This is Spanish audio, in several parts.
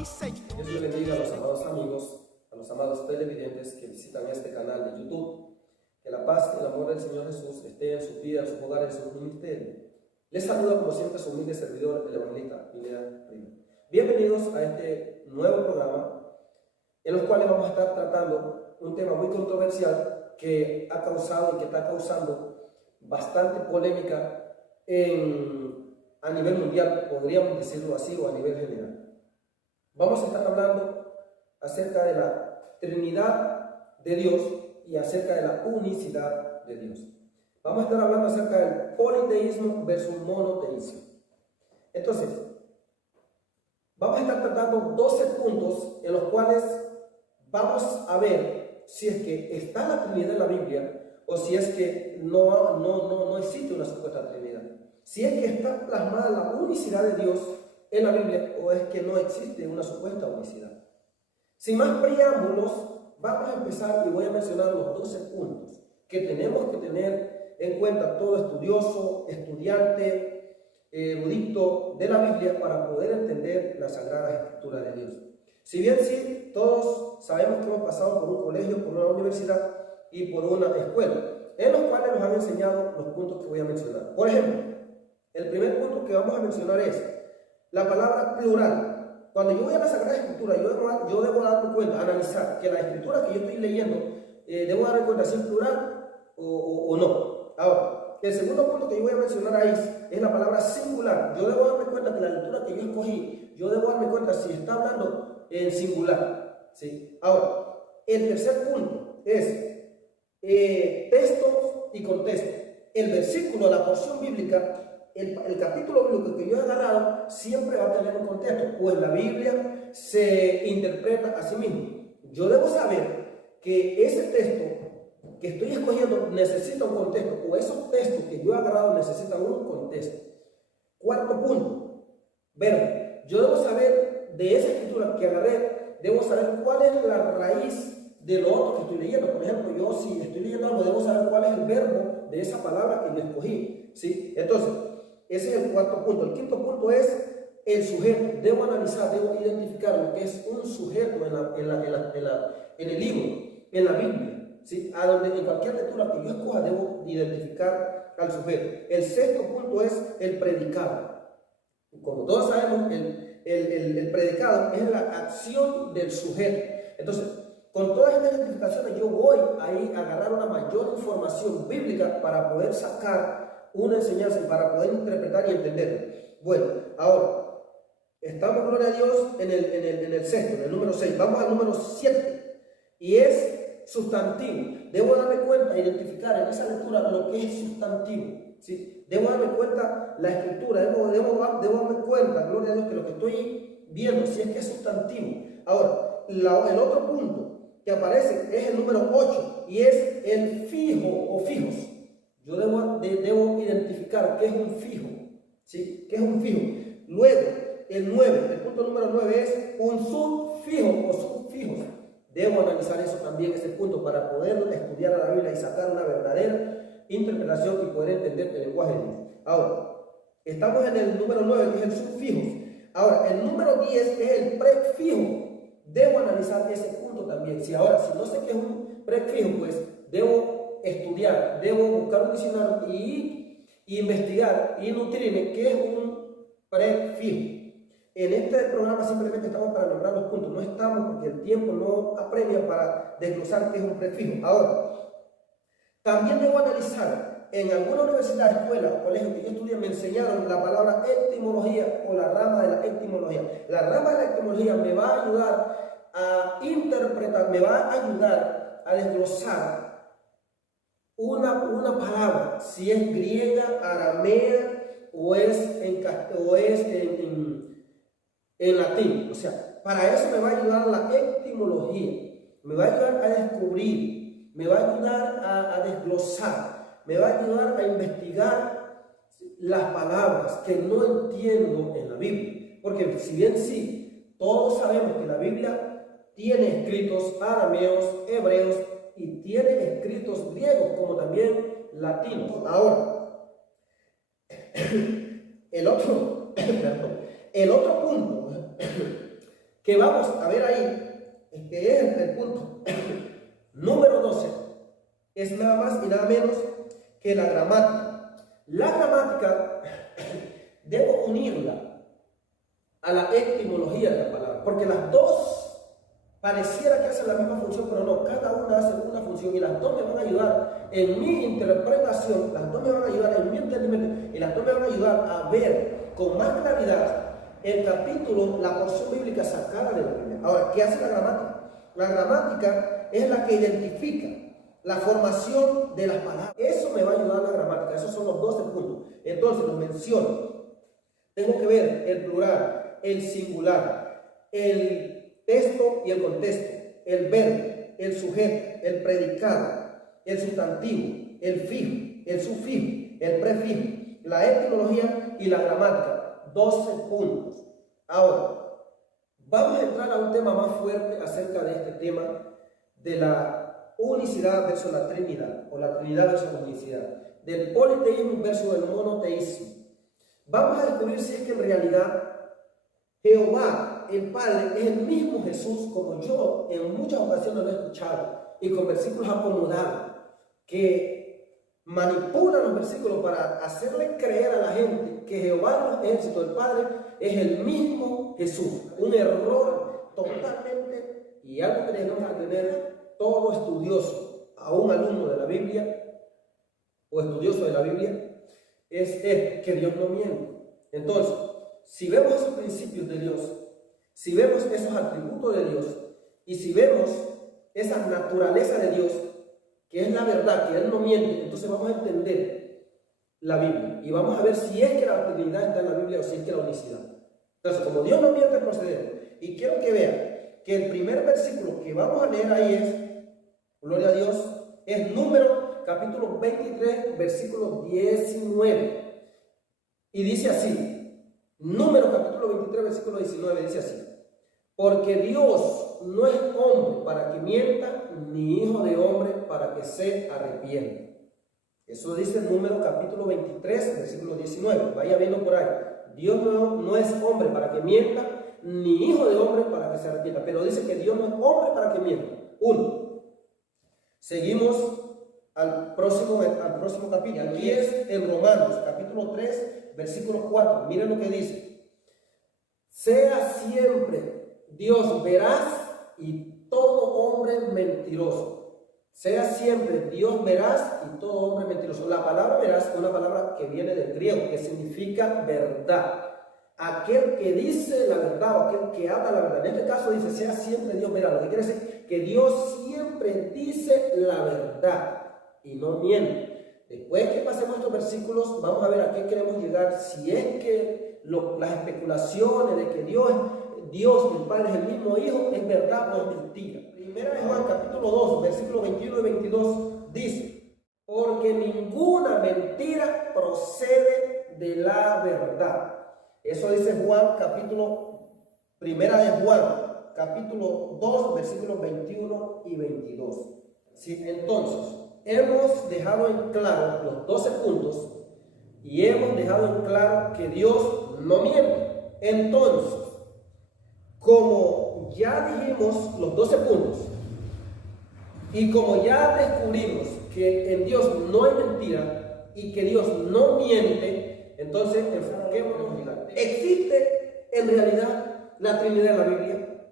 mi Señor. Dios le bendiga a los amados amigos, a los amados televidentes que visitan este canal de YouTube. Que la paz y el amor del Señor Jesús esté en su vida, en sus hogares, en su ministerio. Les saluda como siempre su humilde servidor, el evangelista Pineda Rivas. Bienvenidos a este nuevo programa, en los cuales vamos a estar tratando un tema muy controversial que ha causado y que está causando bastante polémica a nivel mundial, podríamos decirlo así, o a nivel general. Vamos a estar hablando acerca de la Trinidad de Dios y acerca de la unicidad de Dios. Vamos a estar hablando acerca del politeísmo versus monoteísmo. Entonces, vamos a estar tratando 12 puntos en los cuales vamos a ver si es que está la Trinidad en la Biblia o si es que no existe una supuesta Trinidad. Si es que está plasmada la unicidad de Dios en la Biblia o es que no existe una supuesta unicidad. Sin más preámbulos, vamos a empezar y voy a mencionar los 12 puntos que tenemos que tener en cuenta todo estudioso, estudiante, erudito de la Biblia para poder entender la Sagrada Escritura de Dios. Si bien sí, todos sabemos que hemos pasado por un colegio, por una universidad y por una escuela, en los cuales nos han enseñado los puntos que voy a mencionar. Por ejemplo, el primer punto que vamos a mencionar es la palabra plural. Cuando yo voy a la Sagrada Escritura, yo debo darme cuenta, analizar que la escritura que yo estoy leyendo, debo darme cuenta si es plural o no. Ahora, el segundo punto que yo voy a mencionar ahí es la palabra singular. Yo debo darme cuenta que la lectura que yo escogí, yo debo darme cuenta si está hablando en singular, ¿sí? Ahora, el tercer punto es texto y contexto. El versículo, la porción bíblica, el capítulo bíblico que yo he agarrado siempre va a tener un contexto, pues la Biblia se interpreta a sí mismo. Yo debo saber que ese texto que estoy escogiendo necesita un contexto, o esos textos que yo he agarrado necesitan un contexto. Cuarto punto, verbo. Yo debo saber de esa escritura que agarré, debo saber cuál es la raíz de lo otro que estoy leyendo. Por ejemplo, yo si estoy leyendo algo, debo saber cuál es el verbo de esa palabra que yo escogí, ¿sí? Entonces, ese es el cuarto punto. El quinto punto es el sujeto. Debo analizar, debo identificar lo que es un sujeto en el libro, en la Biblia, ¿sí? A donde en cualquier lectura que yo escoja debo identificar al sujeto. El sexto punto es el predicado. Como todos sabemos, el predicado es la acción del sujeto. Entonces, con todas estas identificaciones yo voy ahí a agarrar una mayor información bíblica para poder sacar una enseñanza y para poder interpretar y entender. Bueno, ahora estamos, gloria a Dios, en el sexto, en el número 6. Vamos al número 7 y es sustantivo. Debo darme cuenta, identificar en esa lectura lo que es sustantivo, ¿sí? Debo darme cuenta la escritura, debo darme cuenta, gloria a Dios, que lo que estoy viendo, si es que es sustantivo. Ahora, el otro punto que aparece es el número 8 y es el fijo o fijos. Yo debo identificar qué es un fijo, ¿sí? ¿Qué es un fijo? Luego, el punto número 9 es un subfijo o subfijos. Debo analizar eso también, ese punto, para poder estudiar a la Biblia y sacar una verdadera interpretación y poder entender el lenguaje de Dios. Ahora, estamos en el número 9, que es el subfijo. Ahora, el número 10 es el prefijo. Debo analizar ese punto también. Si no sé qué es un prefijo, pues debo estudiar, debo buscar un diccionario y investigar y nutrirme qué es un prefijo. En este programa simplemente estamos para nombrar los puntos, no estamos porque el tiempo no apremia para desglosar qué es un prefijo. Ahora, también debo analizar, en alguna universidad, escuela o colegio que yo estudié me enseñaron la palabra etimología o la rama de la etimología. La rama de la etimología me va a ayudar a interpretar, me va a ayudar a desglosar una palabra, si es griega, aramea o es en latín. O sea, para eso me va a ayudar la etimología, me va a ayudar a descubrir, me va a ayudar a desglosar, me va a ayudar a investigar las palabras que no entiendo en la Biblia. Porque si bien sí, todos sabemos que la Biblia tiene escritos arameos, hebreos, y tiene escritos griegos como también latinos. Ahora, el otro punto que vamos a ver ahí, que es el punto número 12, es nada más y nada menos que la gramática. La gramática debo unirla a la etimología de la palabra, porque las dos pareciera que hacen la misma función, pero no, cada una hace una función y las dos me van a ayudar en mi interpretación, las dos me van a ayudar en mi entendimiento y las dos me van a ayudar a ver con más claridad el capítulo, la porción bíblica sacada de la Biblia. Ahora, ¿qué hace la gramática? La gramática es la que identifica la formación de las palabras. Eso me va a ayudar la gramática. Esos son los 12 puntos. Entonces, los menciono. Tengo que ver el plural, el singular, el texto y el contexto, el verbo, el sujeto, el predicado, el sustantivo, el fijo, el sufijo, el prefijo, la etimología y la gramática. 12 puntos. Ahora, vamos a entrar a un tema más fuerte acerca de este tema de la unicidad versus la Trinidad, o la Trinidad versus la unicidad, del politeísmo versus el monoteísmo. Vamos a descubrir si es que en realidad Jehová, el Padre, es el mismo Jesús, como yo en muchas ocasiones lo he escuchado, y con versículos acomodados, que manipulan los versículos para hacerle creer a la gente que Jehová, los ejércitos del Padre, es el mismo Jesús. Un error totalmente, y algo que tenemos que tener todo estudioso, a un alumno de la Biblia, o estudioso de la Biblia, es que Dios no miente. Entonces, si vemos esos principios de Dios, si vemos esos atributos de Dios, y si vemos esa naturaleza de Dios, que es la verdad, que Él no miente, entonces vamos a entender la Biblia y vamos a ver si es que la Trinidad está en la Biblia o si es que la unicidad. Entonces, como Dios no miente, procedemos. Y quiero que vean que el primer versículo que vamos a leer ahí es, gloria a Dios, es Número capítulo 23, versículo 19. Y dice así, Número capítulo 23, versículo 19, dice así: porque Dios no es hombre para que mienta, ni hijo de hombre para que se arrepienta. Eso dice el Número capítulo 23, versículo 19. Vaya viendo por ahí. Dios no es hombre para que mienta, ni hijo de hombre para que se arrepienta. Pero dice que Dios no es hombre para que mienta. Uno. Seguimos al próximo capítulo. Aquí es en Romanos capítulo 3, versículo 4. Miren lo que dice: sea siempre Dios veraz y todo hombre mentiroso. Sea siempre Dios veraz y todo hombre mentiroso. La palabra veraz es una palabra que viene del griego, que significa verdad. Aquel que dice la verdad o aquel que habla la verdad. En este caso dice, sea siempre Dios veraz. Lo que quiere decir que Dios siempre dice la verdad y no miente. Después que pasemos estos versículos, vamos a ver a qué queremos llegar. Si es que las especulaciones de que Dios, el Padre, es el mismo Hijo, es verdad o es mentira. Primera de Juan capítulo 2, versículos 21 y 22 dice: porque ninguna mentira procede de la verdad. Eso dice Juan Primera de Juan capítulo 2, versículos 21 y 22. ¿Sí? Entonces, hemos dejado en claro los 12 puntos y hemos dejado en claro que Dios no miente. Entonces, como ya dijimos los 12 puntos y como ya descubrimos que en Dios no hay mentira y que Dios no miente, entonces enfoquémonos. ¿Existe en realidad la Trinidad en la Biblia?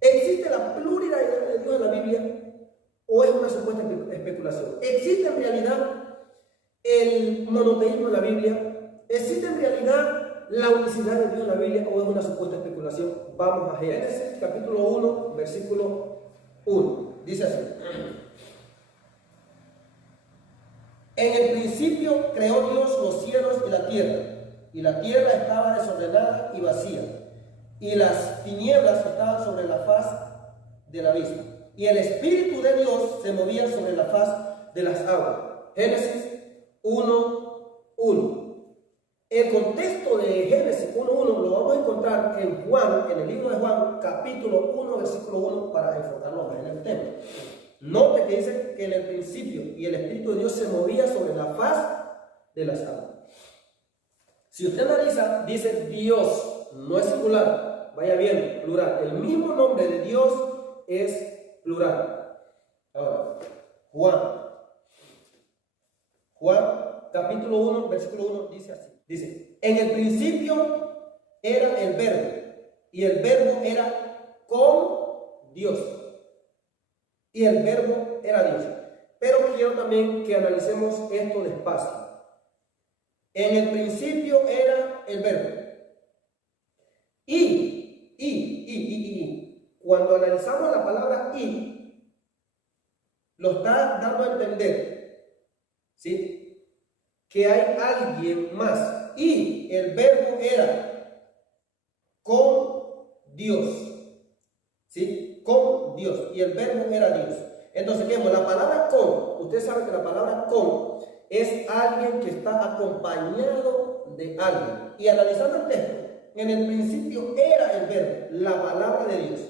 ¿Existe la pluralidad de Dios en la Biblia? ¿O es una supuesta especulación? ¿Existe en realidad el monoteísmo en la Biblia? ¿Existe en realidad la unicidad de Dios en la Biblia o es una supuesta especulación? Vamos a Génesis capítulo 1, versículo 1. Dice así: en el principio creó Dios los cielos y la tierra estaba desordenada y vacía, y las tinieblas estaban sobre la faz del abismo, y el Espíritu de Dios se movía sobre la faz de las aguas. Génesis 1:1. El contexto de Génesis 1:1 lo vamos a encontrar en Juan, en el libro de Juan, capítulo 1, versículo 1, para enfocarnos en el tema. Note que dice que en el principio y el Espíritu de Dios se movía sobre la faz de las aguas. Si usted analiza, dice Dios, no es singular. vaya bien, plural. El mismo nombre de Dios es plural. Ahora, Juan, capítulo 1, versículo 1, dice así. Dice, en el principio era el verbo, y el verbo era con Dios. Y el verbo era Dios. Pero quiero también que analicemos esto despacio. En el principio era el verbo. Y. Cuando analizamos la palabra y, lo está dando a entender, ¿sí?, que hay alguien más. Y el verbo era con Dios. ¿Sí? Con Dios. Y el verbo era Dios. Entonces, vemos la palabra con. Usted sabe que la palabra con es alguien que está acompañado de alguien. Y analizando el texto, en el principio era el verbo, la palabra de Dios.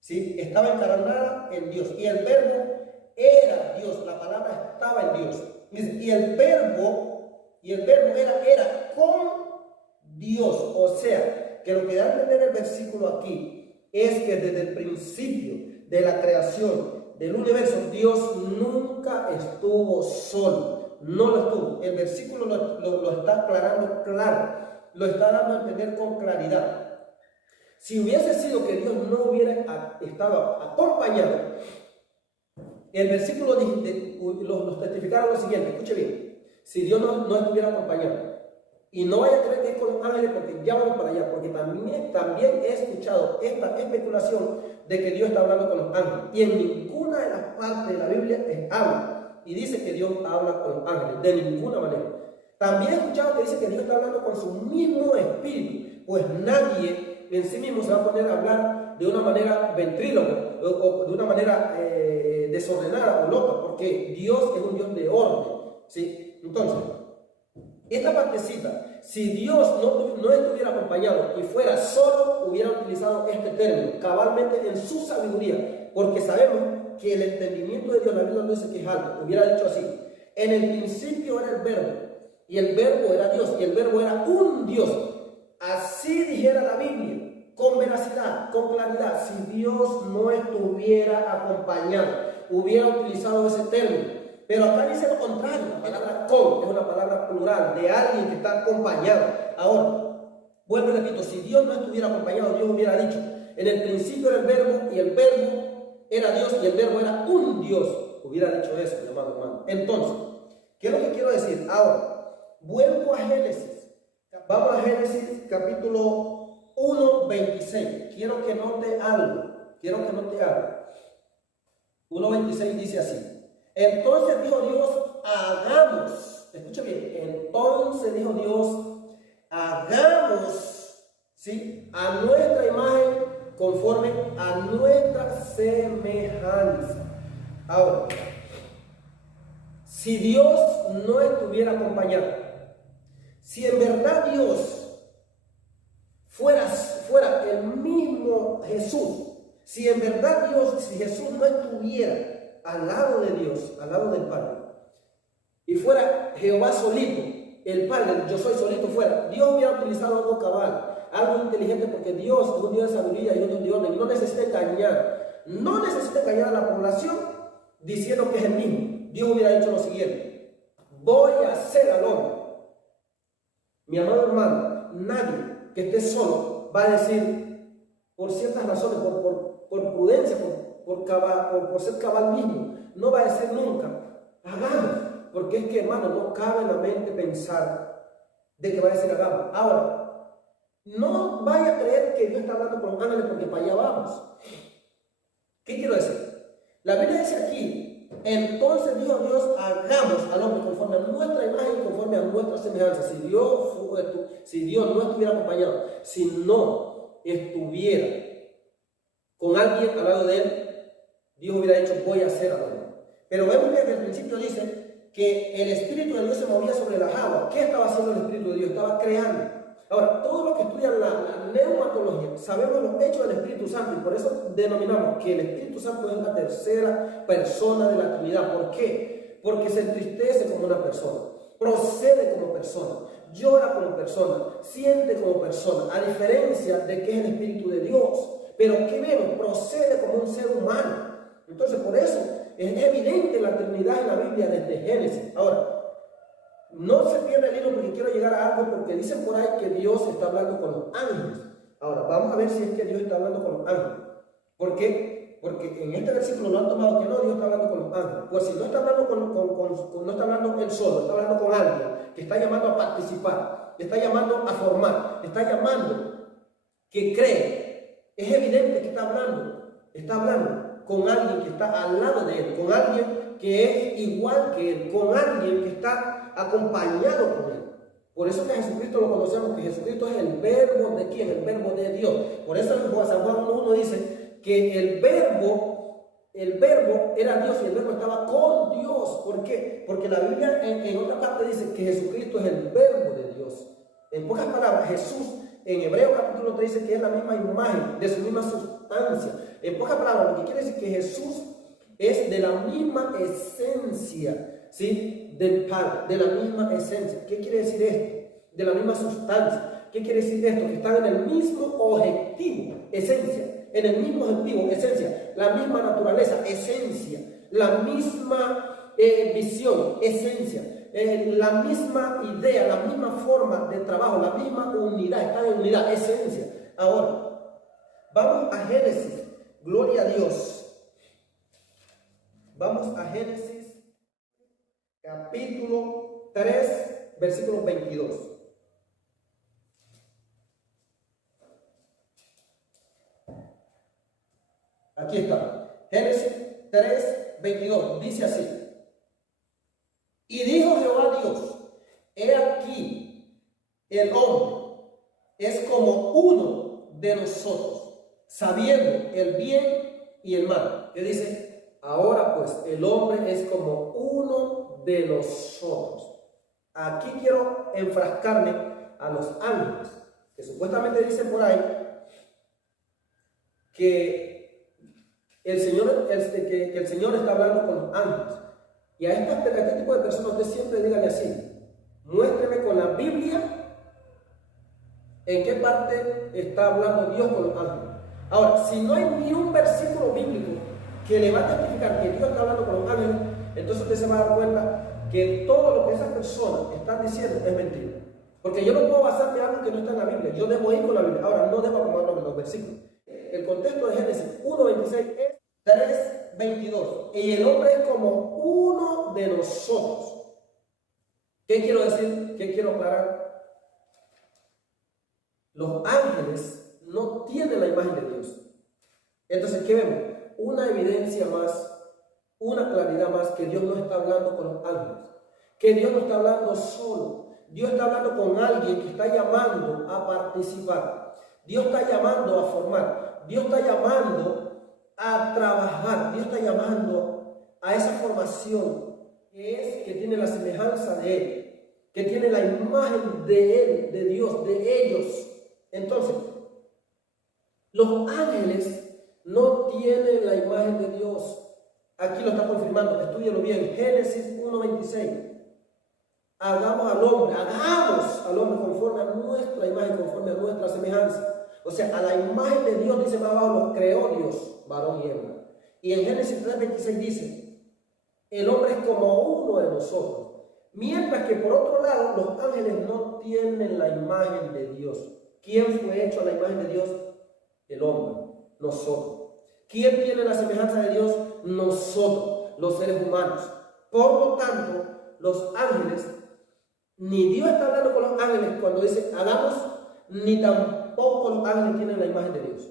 ¿Sí? Estaba encarnada en Dios. Y el verbo era Dios, la palabra estaba en Dios. Y el verbo era con Dios. O sea, que lo que da a entender el versículo aquí es que desde el principio de la creación del universo, Dios nunca estuvo solo. No lo estuvo. El versículo lo está aclarando claro. Lo está dando a entender con claridad. Si hubiese sido que Dios no hubiera estado acompañado, el versículo nos testificara lo siguiente. Escuche bien. Si Dios no estuviera acompañado, y no vaya a creer que es con los ángeles, porque ya vamos para allá, porque también he escuchado esta especulación de que Dios está hablando con los ángeles, y en ninguna de las partes de la Biblia habla y dice que Dios habla con los ángeles, de ninguna manera. También he escuchado que dice que Dios está hablando con su mismo espíritu, pues nadie en sí mismo se va a poner a hablar de una manera ventríloca o de una manera desordenada o loca, porque Dios es un Dios de orden, ¿sí? Entonces, esta partecita, si Dios no estuviera acompañado y fuera solo, hubiera utilizado este término cabalmente en su sabiduría, porque sabemos que el entendimiento de Dios, la Biblia no dice que es alto, hubiera dicho así: en el principio era el verbo, y el verbo era Dios, y el verbo era un Dios. Así dijera la Biblia, con veracidad, con claridad. Si Dios no estuviera acompañado, hubiera utilizado ese término. Pero acá dice lo contrario. La palabra con es una palabra plural de alguien que está acompañado. Ahora, vuelvo y repito, si Dios no estuviera acompañado, Dios hubiera dicho: en el principio era el verbo, y el verbo era Dios, y el verbo era un Dios. Hubiera dicho eso, mi amado hermano. Entonces, ¿qué es lo que quiero decir? Ahora, vuelvo a Génesis. Vamos a Génesis capítulo 1, 26. Quiero que note algo. 1:26 dice así: entonces dijo Dios, hagamos. Escucha bien. Entonces dijo Dios, hagamos, ¿sí?, a nuestra imagen, conforme a nuestra semejanza. Ahora, si Dios no estuviera acompañado, si en verdad Dios fuera el mismo Jesús, si en verdad si Jesús no estuviera al lado de Dios, al lado del Padre, y fuera Jehová solito, el Padre, yo soy solito fuera, Dios hubiera utilizado algo cabal, algo inteligente, porque Dios es un Dios de sabiduría y un Dios de orden, y no necesita engañar a la población diciendo que es el mismo. Dios hubiera dicho lo siguiente: voy a hacer al hombre. Mi amado hermano, nadie que esté solo va a decir, por ciertas razones, por prudencia, por ser cabal mismo, no va a decir nunca, hagamos, porque es que, hermano, no cabe en la mente pensar de que va a decir hagamos. Ahora, no vaya a creer que Dios está hablando con los ángeles, porque para allá vamos. ¿Qué quiero decir? La Biblia dice aquí: entonces dijo Dios, hagamos al hombre conforme a nuestra imagen y conforme a nuestra semejanza. Si Dios no estuviera acompañado, si no estuviera con alguien al lado de él, Dios hubiera dicho, voy a hacer al hombre. Pero vemos que desde el principio dice que el Espíritu de Dios se movía sobre las aguas. ¿Qué estaba haciendo el Espíritu de Dios? Estaba creando. Ahora, todos los que estudian la neumatología sabemos los hechos del Espíritu Santo, y por eso denominamos que el Espíritu Santo es la tercera persona de la Trinidad. ¿Por qué? Porque se entristece como una persona, procede como persona, llora como persona, siente como persona, a diferencia de que es el Espíritu de Dios. Pero ¿qué vemos? Procede como un ser humano. Entonces, por eso es evidente la Trinidad en la Biblia desde Génesis. Ahora, no se pierde el hilo porque quiero llegar a algo, porque dicen por ahí que Dios está hablando con los ángeles. Ahora, vamos a ver si es que Dios está hablando con los ángeles. ¿Por qué? Porque en este versículo lo han tomado que no, Dios está hablando con los ángeles. Pues si no está hablando no está hablando él solo, está hablando con alguien que está llamando a participar, está llamando a formar, está llamando que cree. Es evidente que está hablando con alguien que está al lado de él, con alguien que es igual que él, con alguien que está acompañado con él. Por eso que a Jesucristo lo conocemos, que Jesucristo es el verbo de quién, el verbo de Dios. Por eso en San Juan 1:1 dice que el verbo era Dios y el verbo estaba con Dios. ¿Por qué? Porque la Biblia en otra parte dice que Jesucristo es el verbo de Dios. En pocas palabras, Jesús en Hebreos capítulo 3 dice que es la misma imagen de su misma sustancia. En pocas palabras, lo que quiere decir que Jesús es de la misma esencia, ¿sí? Del Padre, de la misma esencia. ¿Qué quiere decir esto? De la misma sustancia. ¿Qué quiere decir esto? Que están en el mismo objetivo, esencia. En el mismo objetivo, esencia. La misma naturaleza, esencia. La misma visión, esencia. La misma idea, la misma forma de trabajo, la misma unidad. Están en unidad, esencia. Ahora, vamos a Génesis. Gloria a Dios. Vamos a Génesis, capítulo 3, versículo 22. Aquí está. Génesis 3, 22. Dice así. Y dijo Jehová Dios, he aquí, el hombre es como uno de nosotros, sabiendo el bien y el mal. ¿Qué dice? Ahora pues, el hombre es como uno de nosotros. Aquí quiero enfrascarme a los ángeles, que supuestamente dicen por ahí que el Señor está hablando con los ángeles. Y a este tipo de personas usted siempre dígale así: muéstreme con la Biblia en qué parte está hablando Dios con los ángeles. Ahora, si no hay ni un versículo bíblico que le va a testificar que Dios está hablando con los ángeles, entonces usted se va a dar cuenta que todo lo que esas personas están diciendo es mentira. Porque yo no puedo basar de algo que no está en la Biblia. Yo debo ir con la Biblia. Ahora, no debo acomodarlo en los versículos. El contexto de Génesis 1:26 es 3:22. Y el hombre es como uno de nosotros. ¿Qué quiero decir? ¿Qué quiero aclarar? Los ángeles no tienen la imagen de Dios. Entonces, ¿qué vemos? Una evidencia más, una claridad más que Dios no está hablando con los ángeles, que Dios no está hablando solo. Dios está hablando con alguien que está llamando a participar. Dios está llamando a formar. Dios está llamando a trabajar. Dios está llamando a esa formación que tiene la semejanza de Él, que tiene la imagen de Él, de Dios, de ellos. Entonces, los ángeles no tienen la imagen de Dios. Aquí lo está confirmando, estúdialo bien. Génesis 1:26. Hagamos al hombre conforme a nuestra imagen, conforme a nuestra semejanza. O sea, a la imagen de Dios, dice más abajo, los creó Dios, varón y hembra. Y en Génesis 3:26 dice, el hombre es como uno de nosotros. Mientras que por otro lado, los ángeles no tienen la imagen de Dios. ¿Quién fue hecho a la imagen de Dios? El hombre, nosotros. ¿Quién tiene la semejanza de Dios? Nosotros, los seres humanos. Por lo tanto, los ángeles, ni Dios está hablando con los ángeles cuando dice hagamos, ni tampoco los ángeles tienen la imagen de Dios.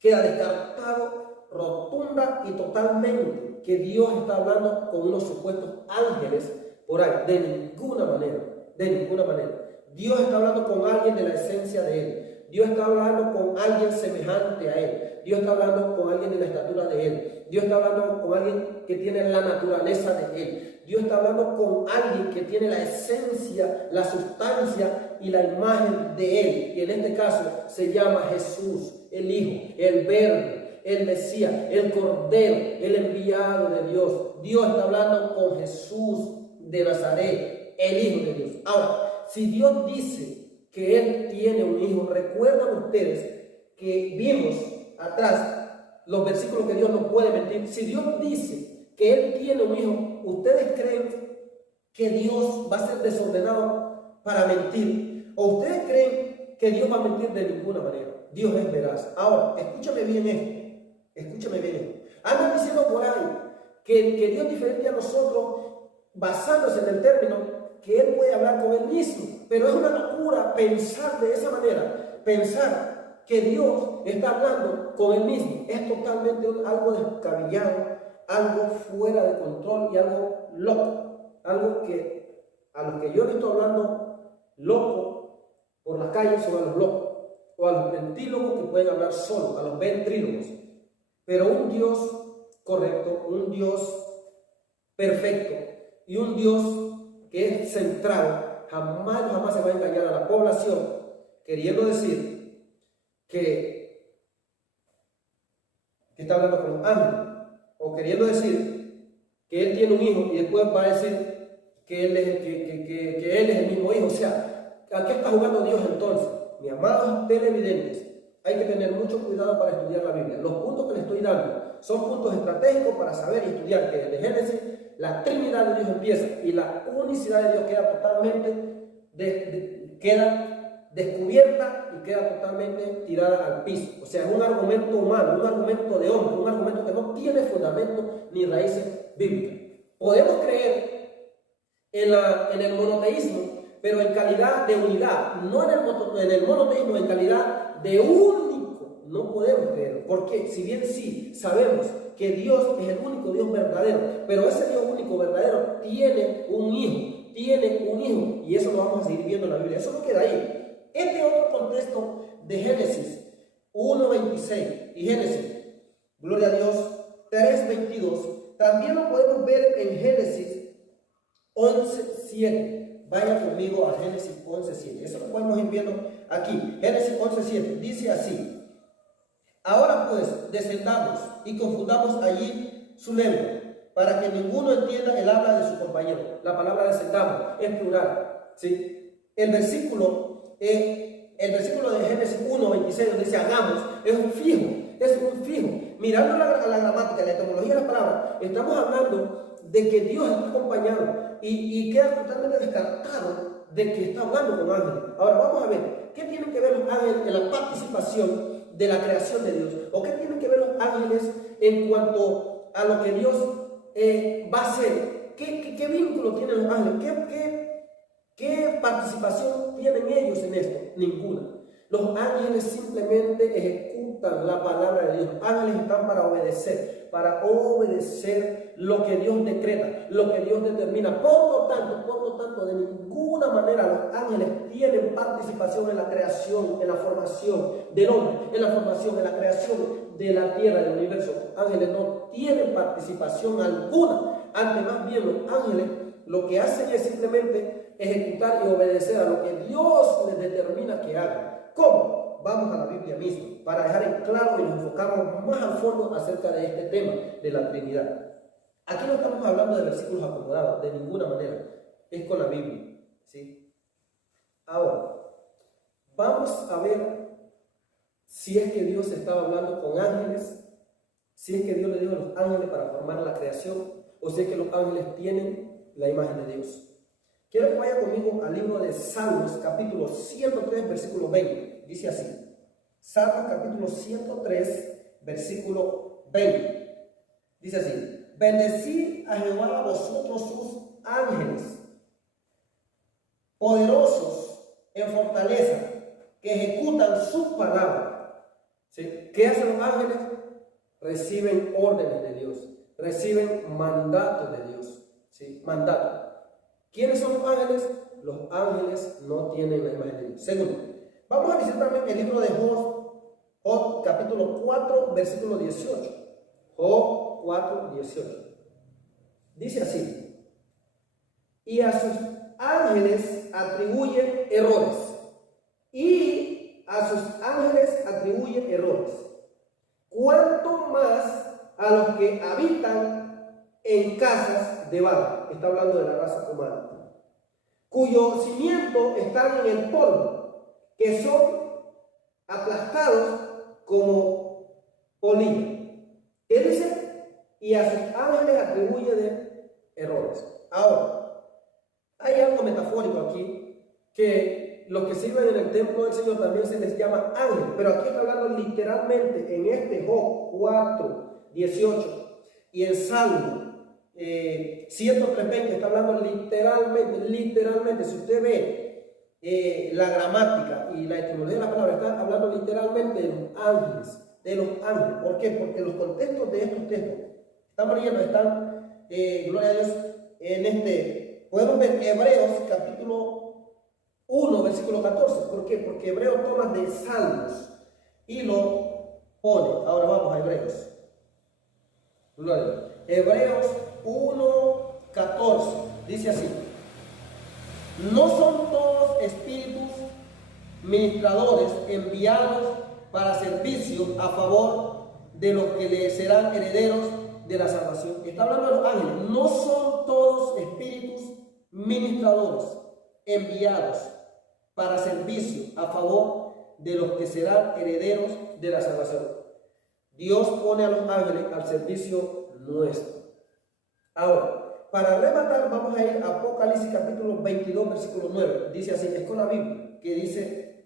Queda descartado rotunda y totalmente que Dios está hablando con unos supuestos ángeles por ahí. De ninguna manera, de ninguna manera. Dios está hablando con alguien de la esencia de Él. Dios está hablando con alguien semejante a Él. Dios está hablando con alguien de la estatura de Él. Dios está hablando con alguien que tiene la naturaleza de Él. Dios está hablando con alguien que tiene la esencia, la sustancia y la imagen de Él. Y en este caso se llama Jesús, el Hijo, el Verbo, el Mesías, el Cordero, el enviado de Dios. Dios está hablando con Jesús de Nazaret, el Hijo de Dios. Ahora, si Dios dice que Él tiene un hijo, recuerdan ustedes que vimos atrás los versículos que Dios no puede mentir. Si Dios dice que Él tiene un hijo, ¿ustedes creen que Dios va a ser desordenado para mentir? ¿O ustedes creen que Dios va a mentir de ninguna manera? Dios es veraz. Ahora, escúchame bien esto. Escúchame bien esto. Andan diciendo por ahí que Dios es diferente a nosotros, basándose en el término que Él puede hablar con Él mismo. Pero es una locura pensar de esa manera. Pensar que Dios está hablando con Él mismo es totalmente algo descabellado, algo fuera de control y algo loco. Algo que a los que yo le estoy hablando loco por las calles son a los locos, o a los ventrílogos que pueden hablar solo, a los ventrílogos. Pero un Dios correcto, un Dios perfecto y un Dios que es centrado, jamás se va a engañar a la población, queriendo decir que está hablando con los ángeles, o queriendo decir que Él tiene un hijo y después va a decir que Él es el mismo hijo. O sea, ¿a qué está jugando Dios entonces? Mis amados televidentes, hay que tener mucho cuidado para estudiar la Biblia. Los puntos que les estoy dando son puntos estratégicos para saber y estudiar que desde Génesis la Trinidad de Dios empieza y la unicidad de Dios queda totalmente queda descubierta y queda totalmente tirada al piso. O sea, es un argumento humano, un argumento de hombre, un argumento que no tiene fundamento ni raíces bíblicas. Podemos creer en el monoteísmo, pero en calidad de unidad, no en el monoteísmo en calidad de único. No podemos creerlo, porque si bien sí sabemos que Dios es el único Dios verdadero, pero ese Dios único verdadero tiene un hijo, y eso lo vamos a seguir viendo en la Biblia. Eso no queda ahí. Este otro contexto de Génesis 1:26 y Génesis, gloria a Dios, 3:22, también lo podemos ver en Génesis 11:7. Vaya conmigo a Génesis 11:7. Eso lo podemos ir viendo aquí. Génesis 11:7 dice así: ahora pues descendamos y confundamos allí su lengua, para que ninguno entienda el habla de su compañero. La palabra descendamos es plural, ¿sí? El versículo de Génesis 1:26 donde dice hagamos es un fijo. Mirando la gramática, la etimología de la palabra, estamos hablando de que Dios está acompañado y queda totalmente descartado de que está hablando con ángeles. Ahora vamos a ver, ¿qué tienen que ver los ángeles en la participación de la creación de Dios? ¿O qué tienen que ver los ángeles en cuanto a lo que Dios va a hacer? ¿Qué vínculo tienen los ángeles? ¿Qué participación tienen ellos en esto? Ninguna. Los ángeles simplemente ejecutan la palabra de Dios. Los ángeles están para obedecer lo que Dios decreta, lo que Dios determina. Por lo tanto, de ninguna manera los ángeles tienen participación en la creación, en la formación del hombre, en la formación, en la creación de la tierra, del universo. Los ángeles no tienen participación alguna. Antes, más bien, los ángeles lo que hacen es simplemente ejecutar y obedecer a lo que Dios les determina que hagan. ¿Cómo? Vamos a la Biblia misma para dejar en claro y nos enfocamos más al fondo acerca de este tema de la Trinidad. Aquí no estamos hablando de versículos acomodados, de ninguna manera. Es con la Biblia, ¿sí? Ahora, vamos a ver si es que Dios estaba hablando con ángeles, si es que Dios le dijo a los ángeles para formar la creación, o si es que los ángeles tienen la imagen de Dios. Quiero que vaya conmigo al libro de Salmos, capítulo 103, versículo 20. Dice así: Salmos, capítulo 103, versículo 20. Dice así: bendecid a Jehová vosotros sus ángeles, poderosos en fortaleza, que ejecutan su palabra. ¿Sí? ¿Qué hacen los ángeles? Reciben órdenes de Dios, reciben mandatos de Dios. ¿Sí? Mandato. ¿Quiénes son los ángeles? Los ángeles no tienen la imagen de Dios. Segundo, vamos a visitar también el libro de Job, capítulo 4, versículo 18. Job 4, 18. Dice así: y a sus ángeles atribuye errores. Y a sus ángeles atribuye errores. Cuanto más a los que habitan en casas de barro. Está hablando de la raza humana. cuyo cimiento están en el polvo, que son aplastados como polilla. ¿Qué dice? Y a sus ángeles atribuye de errores. Ahora, hay algo metafórico aquí, que los que sirven en el templo del Señor también se les llama ángeles, pero aquí está hablando literalmente en este Job 4:18 y en Salmo 103:20 está hablando literalmente, si usted ve la gramática y la etimología de la palabra, está hablando literalmente de los ángeles, ¿Por qué? Porque los contextos de estos textos estamos leyendo, gloria a Dios, podemos ver Hebreos capítulo 1, versículo 14. ¿Por qué? Porque Hebreos toma de Salmos y lo pone. Ahora vamos a Hebreos. Gloria a Dios. Hebreos 1:14 dice así: no son todos espíritus ministradores enviados para servicio a favor de los que le serán herederos de la salvación. Está hablando de los ángeles. No son todos espíritus ministradores enviados para servicio a favor de los que serán herederos de la salvación. Dios pone a los ángeles al servicio nuestro. Ahora, para rematar, vamos a ir a Apocalipsis capítulo 22, versículo 9. Dice así, es con la Biblia, que dice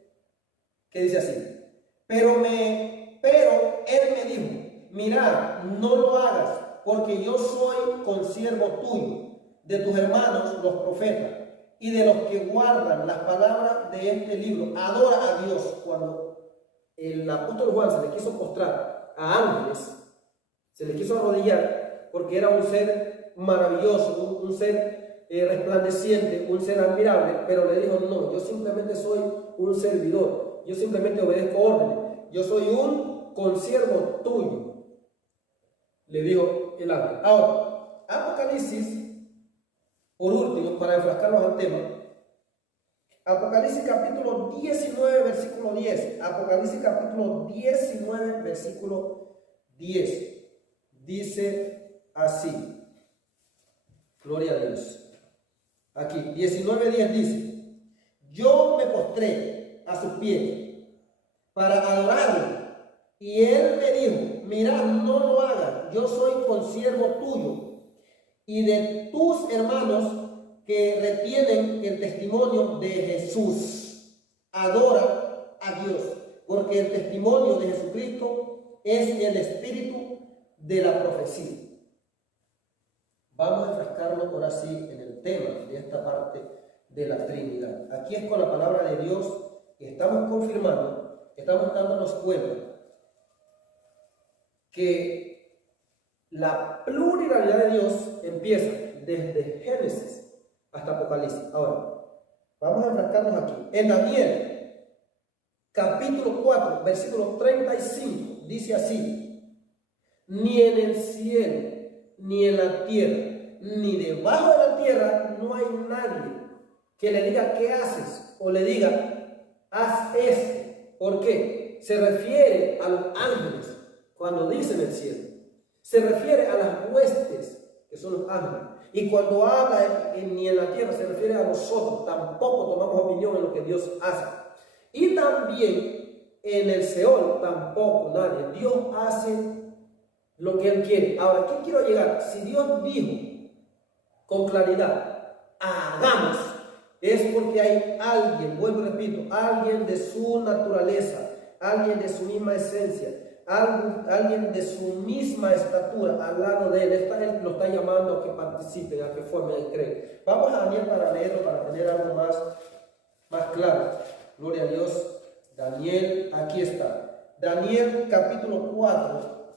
así: Pero él me dijo, mirad, no lo hagas, porque yo soy consiervo tuyo, de tus hermanos los profetas, y de los que guardan las palabras de este libro. Adora a Dios. Cuando el apóstol Juan se le quiso postrar a ángeles, se le quiso arrodillar, porque era un ser maravilloso, un ser resplandeciente, un ser admirable, pero le dijo: no, yo simplemente soy un servidor, yo simplemente obedezco órdenes, yo soy un consiervo tuyo, le dijo el ángel. Ahora, Apocalipsis, por último, para enfrascarnos al tema, Apocalipsis capítulo 19, versículo 10. Apocalipsis capítulo 19, versículo 10. Dice así. Gloria a Dios. Aquí, 19:10 dice: yo me postré a sus pies para adorarlo. Y él me dijo: mira, no lo hagas, yo soy consiervo tuyo y de tus hermanos que retienen el testimonio de Jesús. Adora a Dios, porque el testimonio de Jesucristo es el espíritu de la profecía. Vamos a enfrascarnos ahora sí en el tema de esta parte de la Trinidad. Aquí es con la palabra de Dios que estamos confirmando, estamos dándonos cuenta que la pluralidad de Dios empieza desde Génesis hasta Apocalipsis. Ahora, vamos a enfrascarnos aquí. En Daniel, capítulo 4, versículo 35, dice así: ni en el cielo, ni en la tierra, ni debajo de la tierra, no hay nadie que le diga qué haces, o le diga haz esto. ¿Por qué? Se refiere a los ángeles cuando dice en el cielo. Se refiere a las huestes, que son los ángeles. Y cuando habla ni en la tierra, se refiere a nosotros. Tampoco tomamos opinión en lo que Dios hace. Y también en el Seol, tampoco nadie. Dios hace lo que Él quiere. Ahora, ¿qué quiero llegar? Si Dios dijo con claridad, hagamos, es porque hay alguien, vuelvo y repito, alguien de su naturaleza, alguien de su misma esencia, alguien de su misma estatura al lado de él. Él lo está llamando a que participe, a que forme y cree. Vamos a Daniel para leerlo, para tener algo más claro. Gloria a Dios. Daniel, aquí está. Daniel capítulo 4,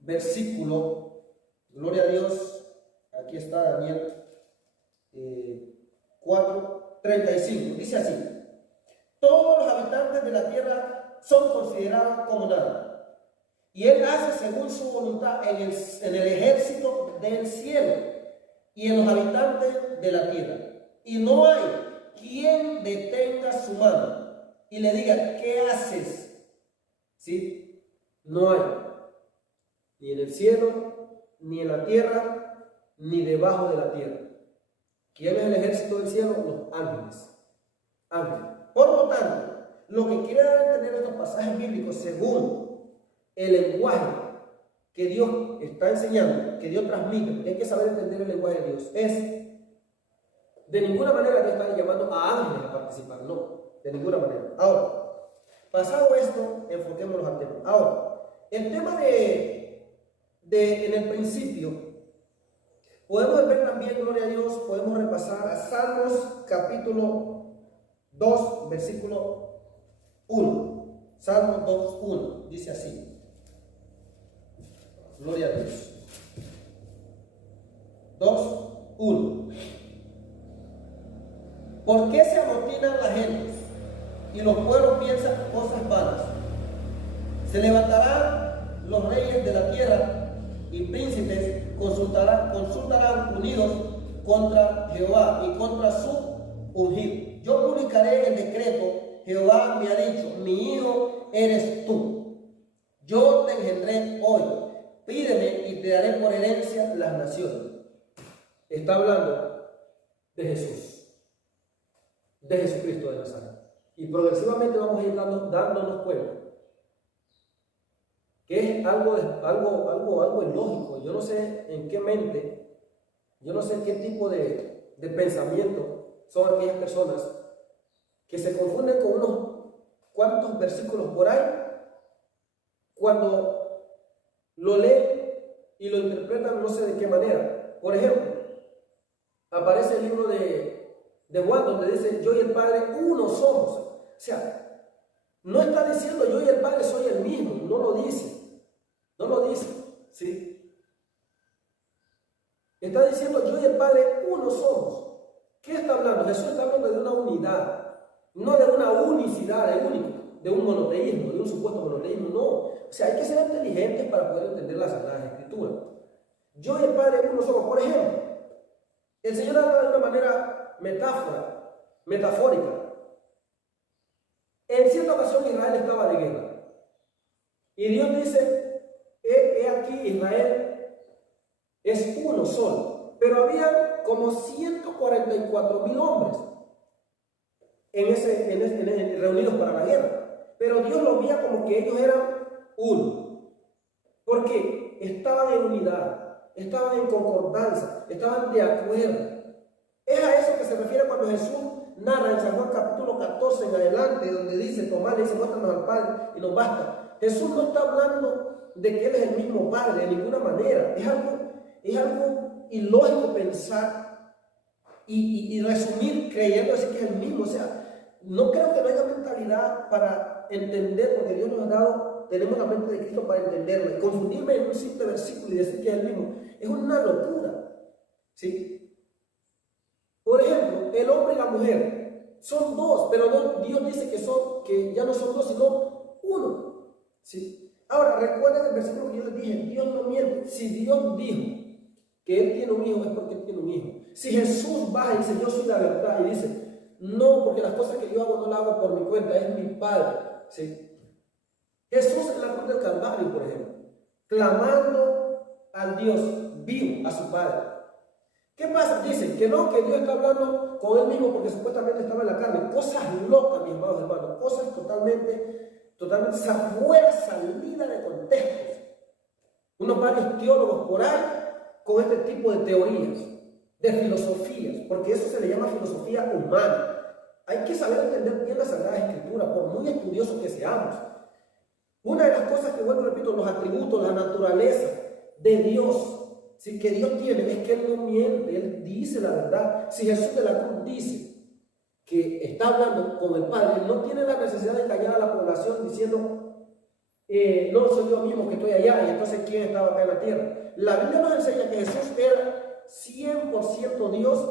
versículo, gloria a Dios, aquí está Daniel 4:35. Dice así: todos los habitantes de la tierra son considerados como nada, y él hace según su voluntad en el ejército del cielo y en los habitantes de la tierra. Y no hay quien detenga su mano y le diga ¿qué haces? ¿Sí? No hay, ni en el cielo, ni en la tierra, ni debajo de la tierra, ¿Quién es el ejército del cielo? Los ángeles. Ángeles. Por lo tanto, lo que quiere dar a entender estos pasajes bíblicos, según el lenguaje que Dios está enseñando, que Dios transmite, porque hay que saber entender el lenguaje de Dios, es de ninguna manera Dios está llamando a ángeles a participar, no, de ninguna manera. Ahora, pasado esto, enfoquémonos al tema. Ahora, el tema en el principio, podemos ver también, gloria a Dios, podemos repasar a Salmos capítulo 2, versículo 1. Salmos 2, 1, dice así. Gloria a Dios. 2, 1. ¿Por qué se amotinan las gentes y los pueblos piensan cosas vanas? Se levantarán los reyes de la tierra y príncipes consultarán unidos contra Jehová y contra su ungido. Yo publicaré el decreto. Jehová me ha dicho: mi hijo eres tú. Yo te engendré hoy. Pídeme y te daré por herencia las naciones. Está hablando de Jesús, de Jesucristo de Nazaret. Y progresivamente vamos a ir dándonos cuenta que es algo ilógico. Yo no sé en qué mente, yo no sé qué tipo de pensamiento son aquellas personas que se confunden con unos cuantos versículos por ahí, cuando lo leen y lo interpretan no sé de qué manera. Por ejemplo, aparece el libro de Juan, donde dice: yo y el Padre uno somos. O sea, no está diciendo yo y el Padre soy el mismo, no lo dice, ¿sí? Está diciendo yo y el Padre uno somos. ¿Qué está hablando? Jesús está hablando de una unidad, no de una unicidad, de único, de un monoteísmo, de un supuesto monoteísmo, no. O sea, hay que ser inteligentes para poder entender las Sagradas Escrituras. Yo y el Padre uno somos. Por ejemplo, el Señor habla de una manera metafórica. En cierta ocasión Israel estaba de guerra. Y Dios dice: he aquí Israel es uno solo. Pero había como 144,000 hombres reunidos para la guerra. Pero Dios lo veía como que ellos eran uno. Porque estaban en unidad, estaban en concordancia, estaban de acuerdo. Es a eso que se refiere cuando Jesús narra en San Juan capítulo 14 en adelante, donde dice: Tomás le dice: muéstranos al Padre y nos basta. Jesús no está hablando de que Él es el mismo Padre de ninguna manera. Es algo ilógico pensar y resumir creyendo decir que es el mismo. O sea, no creo que no haya mentalidad para entender, porque Dios nos ha dado, tenemos la mente de Cristo para entenderlo. Y confundirme en un simple versículo y decir que es el mismo es una locura, ¿sí? Por ejemplo, el hombre y la mujer son dos, pero Dios dice que ya no son dos, sino uno, ¿sí? Ahora, recuerden el versículo que yo les dije: Dios no miente. Si Dios dijo que Él tiene un hijo, es porque Él tiene un hijo. Si Jesús baja y dice: yo soy la verdad, y dice: no, porque las cosas que yo hago no las hago por mi cuenta, es mi Padre, ¿sí? Jesús en la cruz del Calvario, por ejemplo, clamando al Dios vivo, a su Padre. ¿Qué pasa? Dicen que no, que Dios está hablando con Él mismo porque supuestamente estaba en la carne. Cosas locas, mis amados hermanos, cosas totalmente fuera, salida de contextos. Unos varios teólogos por ahí con este tipo de teorías, de filosofías, porque eso se le llama filosofía humana. Hay que saber entender bien la Sagrada Escritura, por muy estudiosos que seamos. Una de las cosas que, bueno, repito, los atributos, la naturaleza de Dios, ¿sí?, que Dios tiene, es que Él no miente, Él dice la verdad. Si Jesús de la cruz dice que está hablando con el Padre, no tiene la necesidad de engañar a la población diciendo: no, soy yo mismo que estoy allá, y entonces ¿quién estaba acá en la tierra? La Biblia nos enseña que Jesús era 100% Dios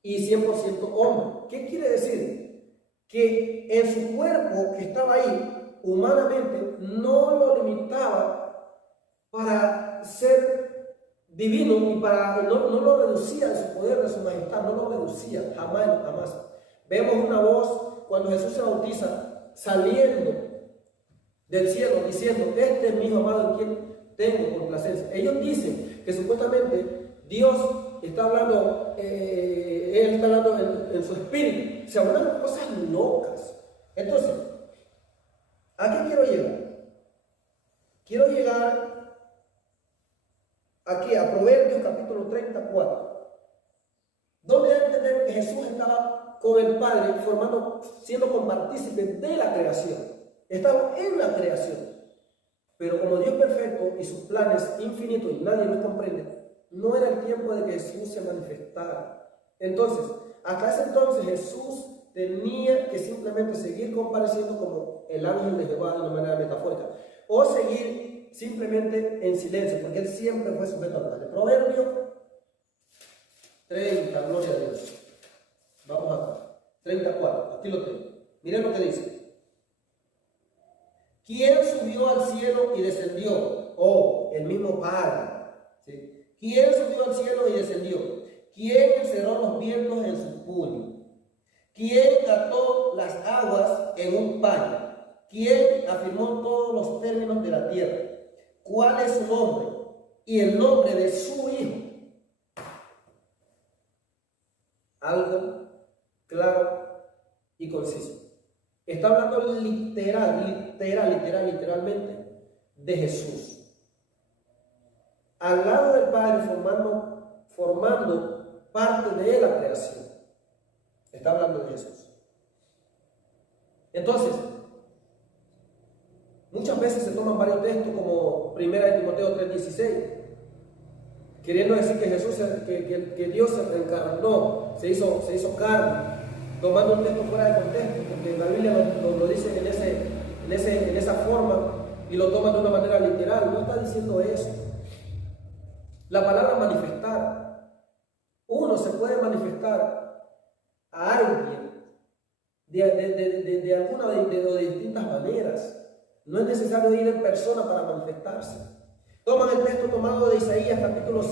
y 100% hombre. ¿Qué quiere decir? Que en su cuerpo que estaba ahí, humanamente, no lo limitaba para ser divino y no lo reducía de su poder, de su majestad, no lo reducía, jamás. Vemos una voz cuando Jesús se bautiza saliendo del cielo diciendo: este es mi hijo amado en quien tengo complacencia. Ellos dicen que supuestamente Dios está hablando, él está hablando en su espíritu. Se hablan cosas locas. Entonces, ¿a qué quiero llegar? Quiero llegar aquí a Proverbios capítulo 34, donde hay que entender que Jesús estaba con el Padre, siendo compartícipe de la creación. Estaba en la creación. Pero como Dios perfecto y sus planes infinitos y nadie los comprende, no era el tiempo de que Jesús se manifestara. Entonces, hasta ese entonces Jesús tenía que simplemente seguir compareciendo como el ángel de Jehová de una manera metafórica, o seguir simplemente en silencio, porque él siempre fue sujeto al Padre. Proverbio 30, gloria a Dios. Vamos acá. 34, aquí lo tengo. Miren lo que dice. ¿Quién subió al cielo y descendió? Oh, el mismo Padre. ¿Sí? ¿Quién subió al cielo y descendió? ¿Quién encerró los vientos en su puño? ¿Quién ató las aguas en un paño? ¿Quién afirmó todos los términos de la tierra? ¿Cuál es su nombre? Y el nombre de su hijo. Algo claro y conciso. Está hablando literalmente de Jesús. Al lado del Padre formando parte de la creación. Está hablando de Jesús. Entonces, muchas veces se toman varios textos como 1 Timoteo 3:16, queriendo decir que Jesús, que Dios se reencarnó, se hizo carne, tomando un texto fuera de contexto, porque la Biblia lo dice en esa forma y lo toma de una manera literal. No está diciendo eso. La palabra manifestar, uno se puede manifestar a alguien de alguna de distintas maneras. No es necesario ir en persona para manifestarse. Toman el texto tomado de Isaías capítulo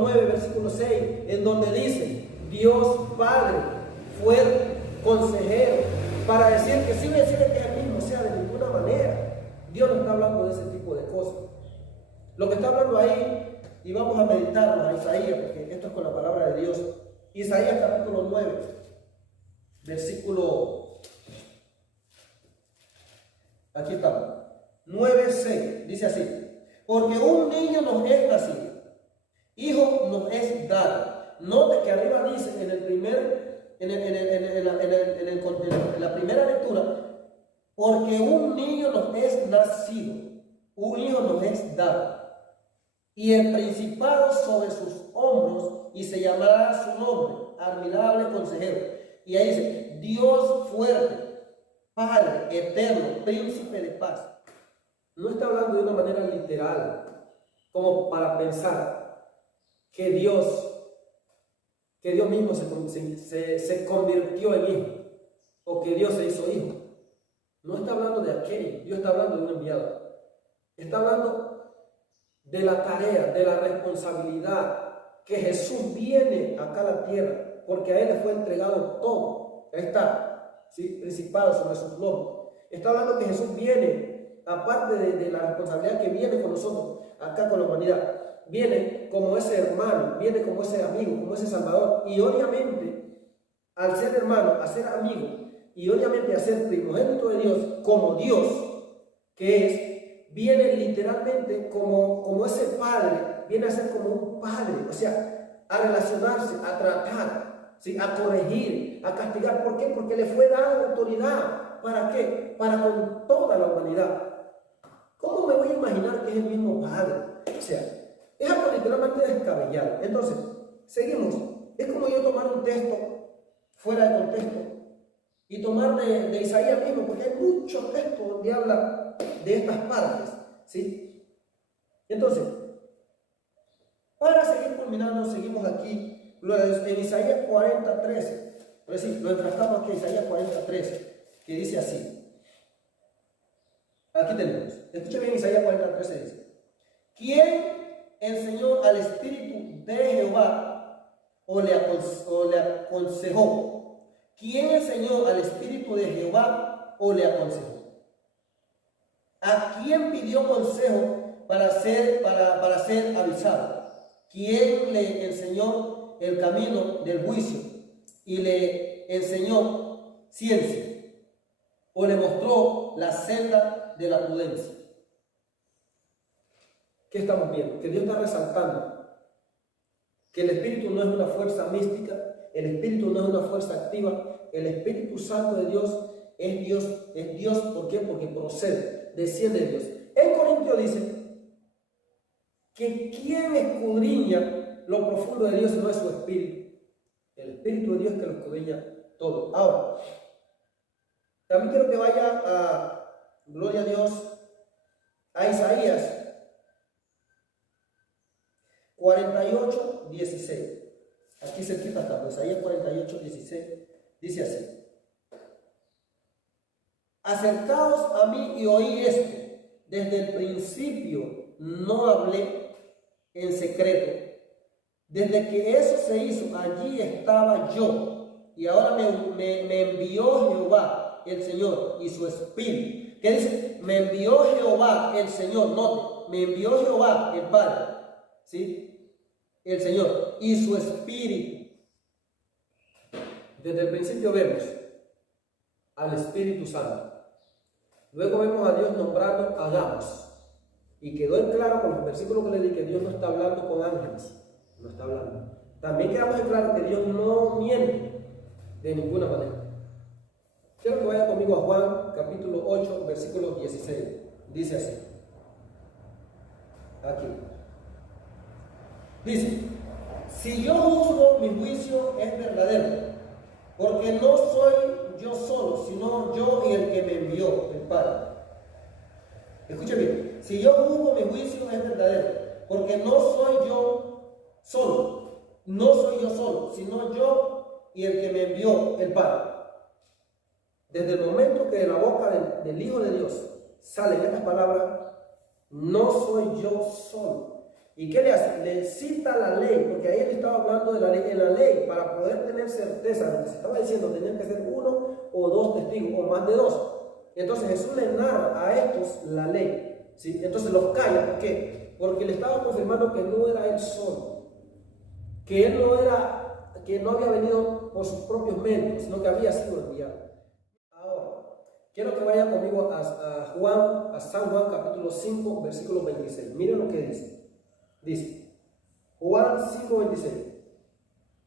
9, versículo 6, en donde dice: Dios Padre, fuerte, consejero, para decir que si decide que él mismo sea de ninguna manera. Dios no está hablando de ese tipo de cosas. Lo que está hablando ahí, y vamos a meditarlo a Isaías, porque esto es con la palabra de Dios. Isaías capítulo 9, versículo, aquí está, 9:6, dice así: porque un niño nos es nacido, hijo nos es dado. Note que arriba dice en la primera lectura: porque un niño nos es nacido, un hijo nos es dado, y el principado sobre sus hombros, y se llamará su nombre, admirable consejero. Y ahí dice: Dios fuerte, Padre eterno, príncipe de paz. No está hablando de una manera literal, como para pensar que Dios mismo se convirtió en hijo, o que Dios se hizo hijo. No está hablando de aquello. Dios está hablando de un enviado. Está hablando de la tarea, de la responsabilidad, que Jesús viene acá a la tierra, porque a Él le fue entregado todo. Ahí está, ¿sí? Principado sobre sus lomos. Está hablando que Jesús viene, aparte de la responsabilidad que viene con nosotros, acá con la humanidad, viene como ese hermano, viene como ese amigo, como ese salvador. Y obviamente, al ser hermano, a ser amigo, y obviamente a ser primogénito de Dios, como Dios que es, viene literalmente como ese padre, viene a ser como un padre, o sea, a relacionarse, a tratar, ¿sí? A corregir, a castigar. ¿Por qué? Porque le fue dada autoridad. ¿Para qué? Para con toda la humanidad. ¿Cómo me voy a imaginar que es el mismo padre? O sea, es algo literalmente descabellado. Entonces, seguimos. Es como yo tomar un texto fuera de contexto y tomar de Isaías mismo, porque hay muchos textos donde habla de estas partes, ¿sí? Entonces, para seguir culminando, seguimos aquí en Isaías 40:13. Es decir, lo enfrascamos aquí en Isaías 40:13, que dice así. Aquí tenemos. Escuchen bien, Isaías 40:13 dice: ¿quién enseñó al Espíritu de Jehová o le aconsejó? ¿Quién enseñó al Espíritu de Jehová o le aconsejó? ¿A quién pidió consejo para ser avisado? ¿Quién le enseñó el camino del juicio y le enseñó ciencia? ¿O le mostró la senda de la prudencia? ¿Qué estamos viendo? Que Dios está resaltando que el Espíritu no es una fuerza mística, el Espíritu no es una fuerza activa, el Espíritu Santo de Dios es Dios, ¿por qué? Porque procede, desciende de Dios. En Corintios dice que quien escudriña lo profundo de Dios no es su Espíritu, el Espíritu de Dios que lo escudriña todo. Ahora, también quiero que vaya a, gloria a Dios, a Isaías 48, 16. Aquí cerquita está, Isaías 48, 16. Dice así: acercaos a mí y oí esto. Desde el principio no hablé en secreto. Desde que eso se hizo, allí estaba yo. Y ahora me envió Jehová, el Señor, y su Espíritu. ¿Qué dice? Me envió Jehová, el Señor. Note, me envió Jehová, el Padre. ¿Sí? El Señor y su Espíritu. Desde el principio vemos al Espíritu Santo. Luego vemos a Dios nombrando hagamos. Y quedó en claro con los versículos que le di que Dios no está hablando con ángeles. No está hablando. También quedamos en claro que Dios no miente de ninguna manera. Quiero que vaya conmigo a Juan capítulo 8, versículo 16. Dice así. Aquí. Dice: si yo juzgo, mi juicio es verdadero, porque no soy yo solo, sino yo y el que me envió, el Padre. Escuche bien: si yo juzgo, mi juicio es verdadero, porque no soy yo solo, sino yo y el que me envió, el Padre. Desde el momento que de la boca del Hijo de Dios salen estas palabras, no soy yo solo. ¿Y qué le hace? Le cita la ley, porque ahí él estaba hablando de la ley. En la ley, para poder tener certeza de lo que se estaba diciendo, tenían que ser uno o dos testigos, o más de dos. Entonces Jesús le narra a estos la ley, ¿sí? Entonces los calla. ¿Por qué? Porque le estaba confirmando que no era él solo, que él no había venido por sus propios méritos, sino que había sido enviado. Ahora, quiero que vayan conmigo a San Juan capítulo 5, versículo 26. Miren lo que dice. Dice Juan 5:26: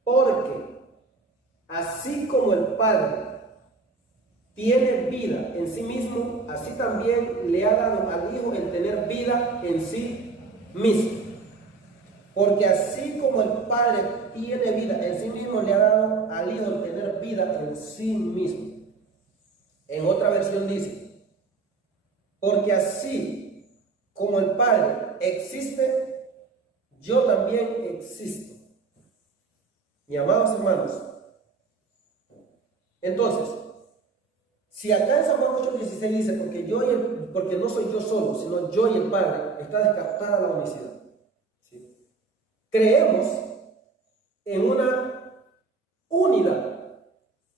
porque así como el Padre tiene vida en sí mismo, así también le ha dado al Hijo el tener vida en sí mismo. Porque así como el Padre tiene vida en sí mismo, le ha dado al Hijo el tener vida en sí mismo. En otra versión dice: porque así como el Padre existe, yo también existo. Mis amados hermanos, entonces, si acá en San Juan 8:16 dice porque no soy yo solo, sino yo y el Padre, está descartada la unicidad. ¿Sí? Creemos en una unidad,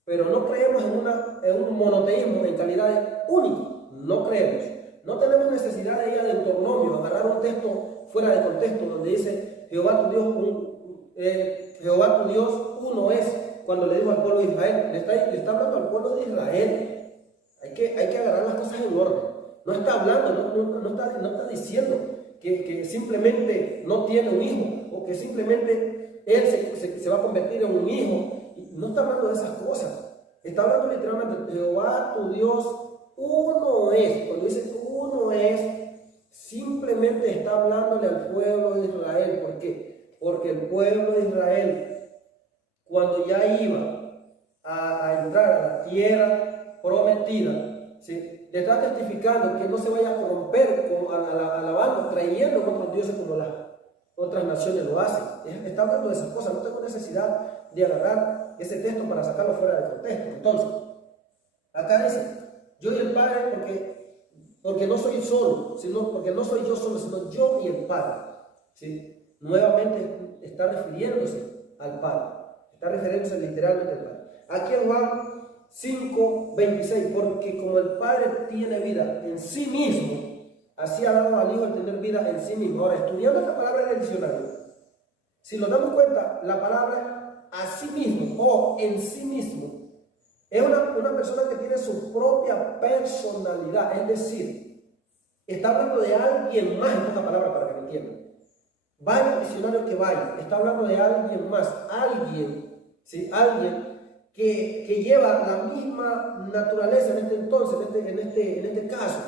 pero no creemos en un monoteísmo en calidad única. No creemos. No tenemos necesidad de ir a Deuteronomio, agarrar un texto fuera de contexto donde dice Jehová tu Dios uno es, cuando le dijo al pueblo de Israel. Le está hablando al pueblo de Israel. Hay que agarrar las cosas en orden. No está hablando, no está diciendo que simplemente no tiene un hijo, o que simplemente él se va a convertir en un hijo. No está hablando de esas cosas. Está hablando literalmente: Jehová tu Dios uno es. Cuando dice uno es, simplemente está hablándole al pueblo de Israel. ¿Por qué? Porque el pueblo de Israel, cuando ya iba a entrar a la tierra prometida, ¿sí?, le está testificando que no se vaya a corromper alabando, trayendo otros dioses como las otras naciones lo hacen. Está hablando de esas cosas. No tengo necesidad de agarrar ese texto para sacarlo fuera de contexto. Entonces, acá dice: yo y el Padre, porque no soy solo, porque no soy yo solo, sino yo y el Padre. ¿Sí? Nuevamente está refiriéndose al Padre. Está refiriéndose literalmente al Padre. Aquí en Juan 5:26: porque como el Padre tiene vida en sí mismo, así ha dado al Hijo el tener vida en sí mismo. Ahora, estudiando esta palabra en el diccionario, Si nos damos cuenta, la palabra a sí mismo o en sí mismo es una persona que tiene su propia personalidad, es decir, está hablando de alguien más en esta palabra para que me entiendan. Vaya diccionario que vaya, está hablando de alguien más, alguien, ¿sí? Alguien que lleva la misma naturaleza en este entonces, en este caso,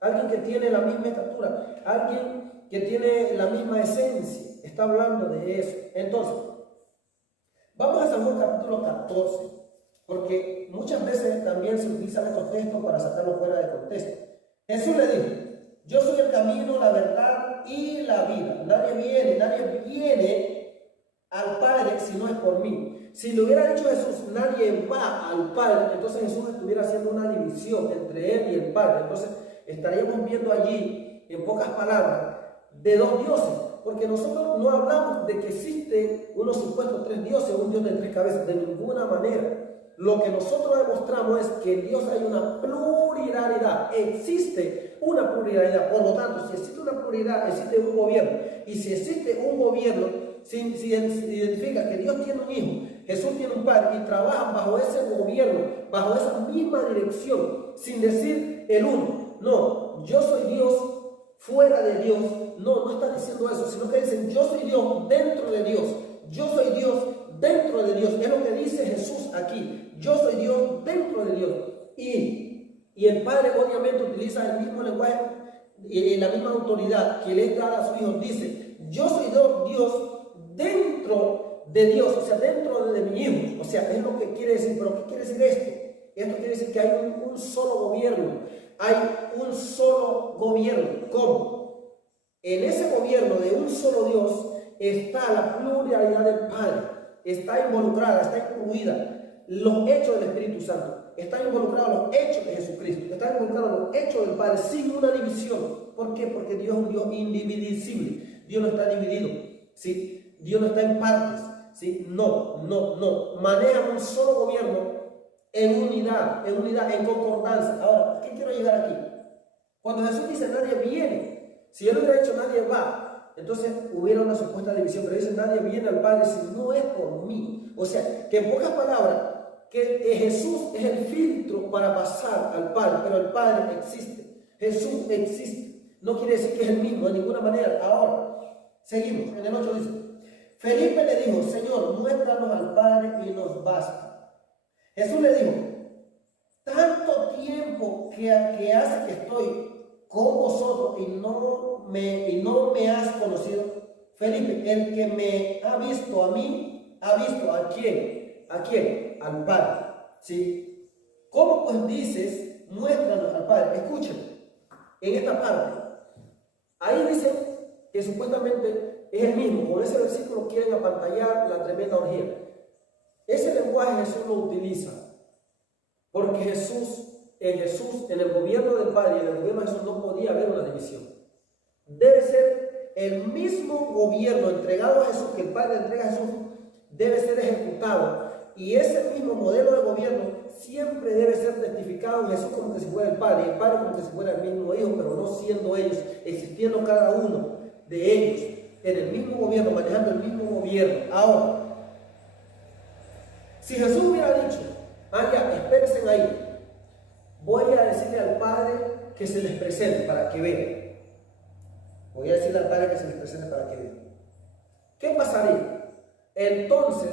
alguien que tiene la misma estatura, alguien que tiene la misma esencia, está hablando de eso. Entonces, vamos a San Juan capítulo 14, porque muchas veces también se utilizan estos textos para sacarlos fuera de contexto. Jesús le dijo: yo soy el camino, la verdad y la vida. Nadie viene al Padre si no es por mí. Si le hubiera dicho Jesús, nadie va al Padre, entonces Jesús estuviera haciendo una división entre él y el Padre. Entonces estaríamos viendo allí, en pocas palabras, de dos dioses. Porque nosotros no hablamos de que existen unos supuestos tres dioses, un Dios de tres cabezas, de ninguna manera. Lo que nosotros demostramos es que en Dios hay una pluralidad, existe una pluralidad. Por lo tanto, si existe una pluralidad, existe un gobierno. Y si existe un gobierno, si identifica que Dios tiene un hijo, Jesús tiene un padre, y trabajan bajo ese gobierno, bajo esa misma dirección, sin decir el uno. No, yo soy Dios fuera de Dios. No está diciendo eso, sino que dicen: yo soy Dios dentro de Dios. Yo soy Dios dentro de Dios. Es lo que dice Jesús aquí. Yo soy Dios dentro de Dios. Y el Padre obviamente utiliza el mismo lenguaje y la misma autoridad que le da a su Hijo. Dice: yo soy Dios dentro de Dios, o sea, dentro de mi Hijo. O sea, es lo que quiere decir. ¿Pero qué quiere decir esto? Esto quiere decir que hay un solo gobierno. Hay un solo gobierno. ¿Cómo? En ese gobierno de un solo Dios está la pluralidad del Padre. Está involucrada, está incluida los hechos del Espíritu Santo. Están involucrados los hechos de Jesucristo. Están involucrados los hechos del Padre sin una división. ¿Por qué? Porque Dios es un Dios indivisible. Dios no está dividido, ¿sí? Dios no está en partes, ¿sí? No. Maneja un solo gobierno en unidad, en concordancia. Ahora, ¿qué quiero llegar aquí? Cuando Jesús dice: nadie viene, si Él hubiera dicho nadie va, entonces hubiera una supuesta división. Pero dice: nadie viene al Padre si no es por mí. O sea, que en pocas palabras, que Jesús es el filtro para pasar al Padre, pero el Padre existe. Jesús existe. No quiere decir que es el mismo de ninguna manera. Ahora, seguimos. En el 8 dice: Felipe le dijo: Señor, muéstranos al Padre y nos basta. Jesús le dijo: tanto tiempo que hace que estoy con vosotros y no me has conocido. Felipe, el que me ha visto a mí, ha visto ¿a quién? ¿A quién? Al Padre. ¿Sí? ¿Cómo pues dices: muéstranos al Padre? Escuchen, en esta parte, ahí dice que supuestamente es el mismo. Con ese versículo quieren apantallar la tremenda orgía. Ese lenguaje Jesús lo utiliza porque en el gobierno del Padre y en el gobierno de Jesús no podía haber una división. Debe ser el mismo gobierno entregado a Jesús, que el Padre entrega a Jesús, debe ser ejecutado. Y ese mismo modelo de gobierno siempre debe ser testificado en Jesús como que si fuera el Padre, y el Padre como que si fuera el mismo Hijo, pero no siendo ellos, existiendo cada uno de ellos en el mismo gobierno, manejando el mismo gobierno. Ahora, si Jesús hubiera dicho: ya, espérense ahí, voy a decirle al Padre que se les presente para que vean. Voy a decirle al Padre que se les presente para que vean. ¿Qué pasaría? Entonces,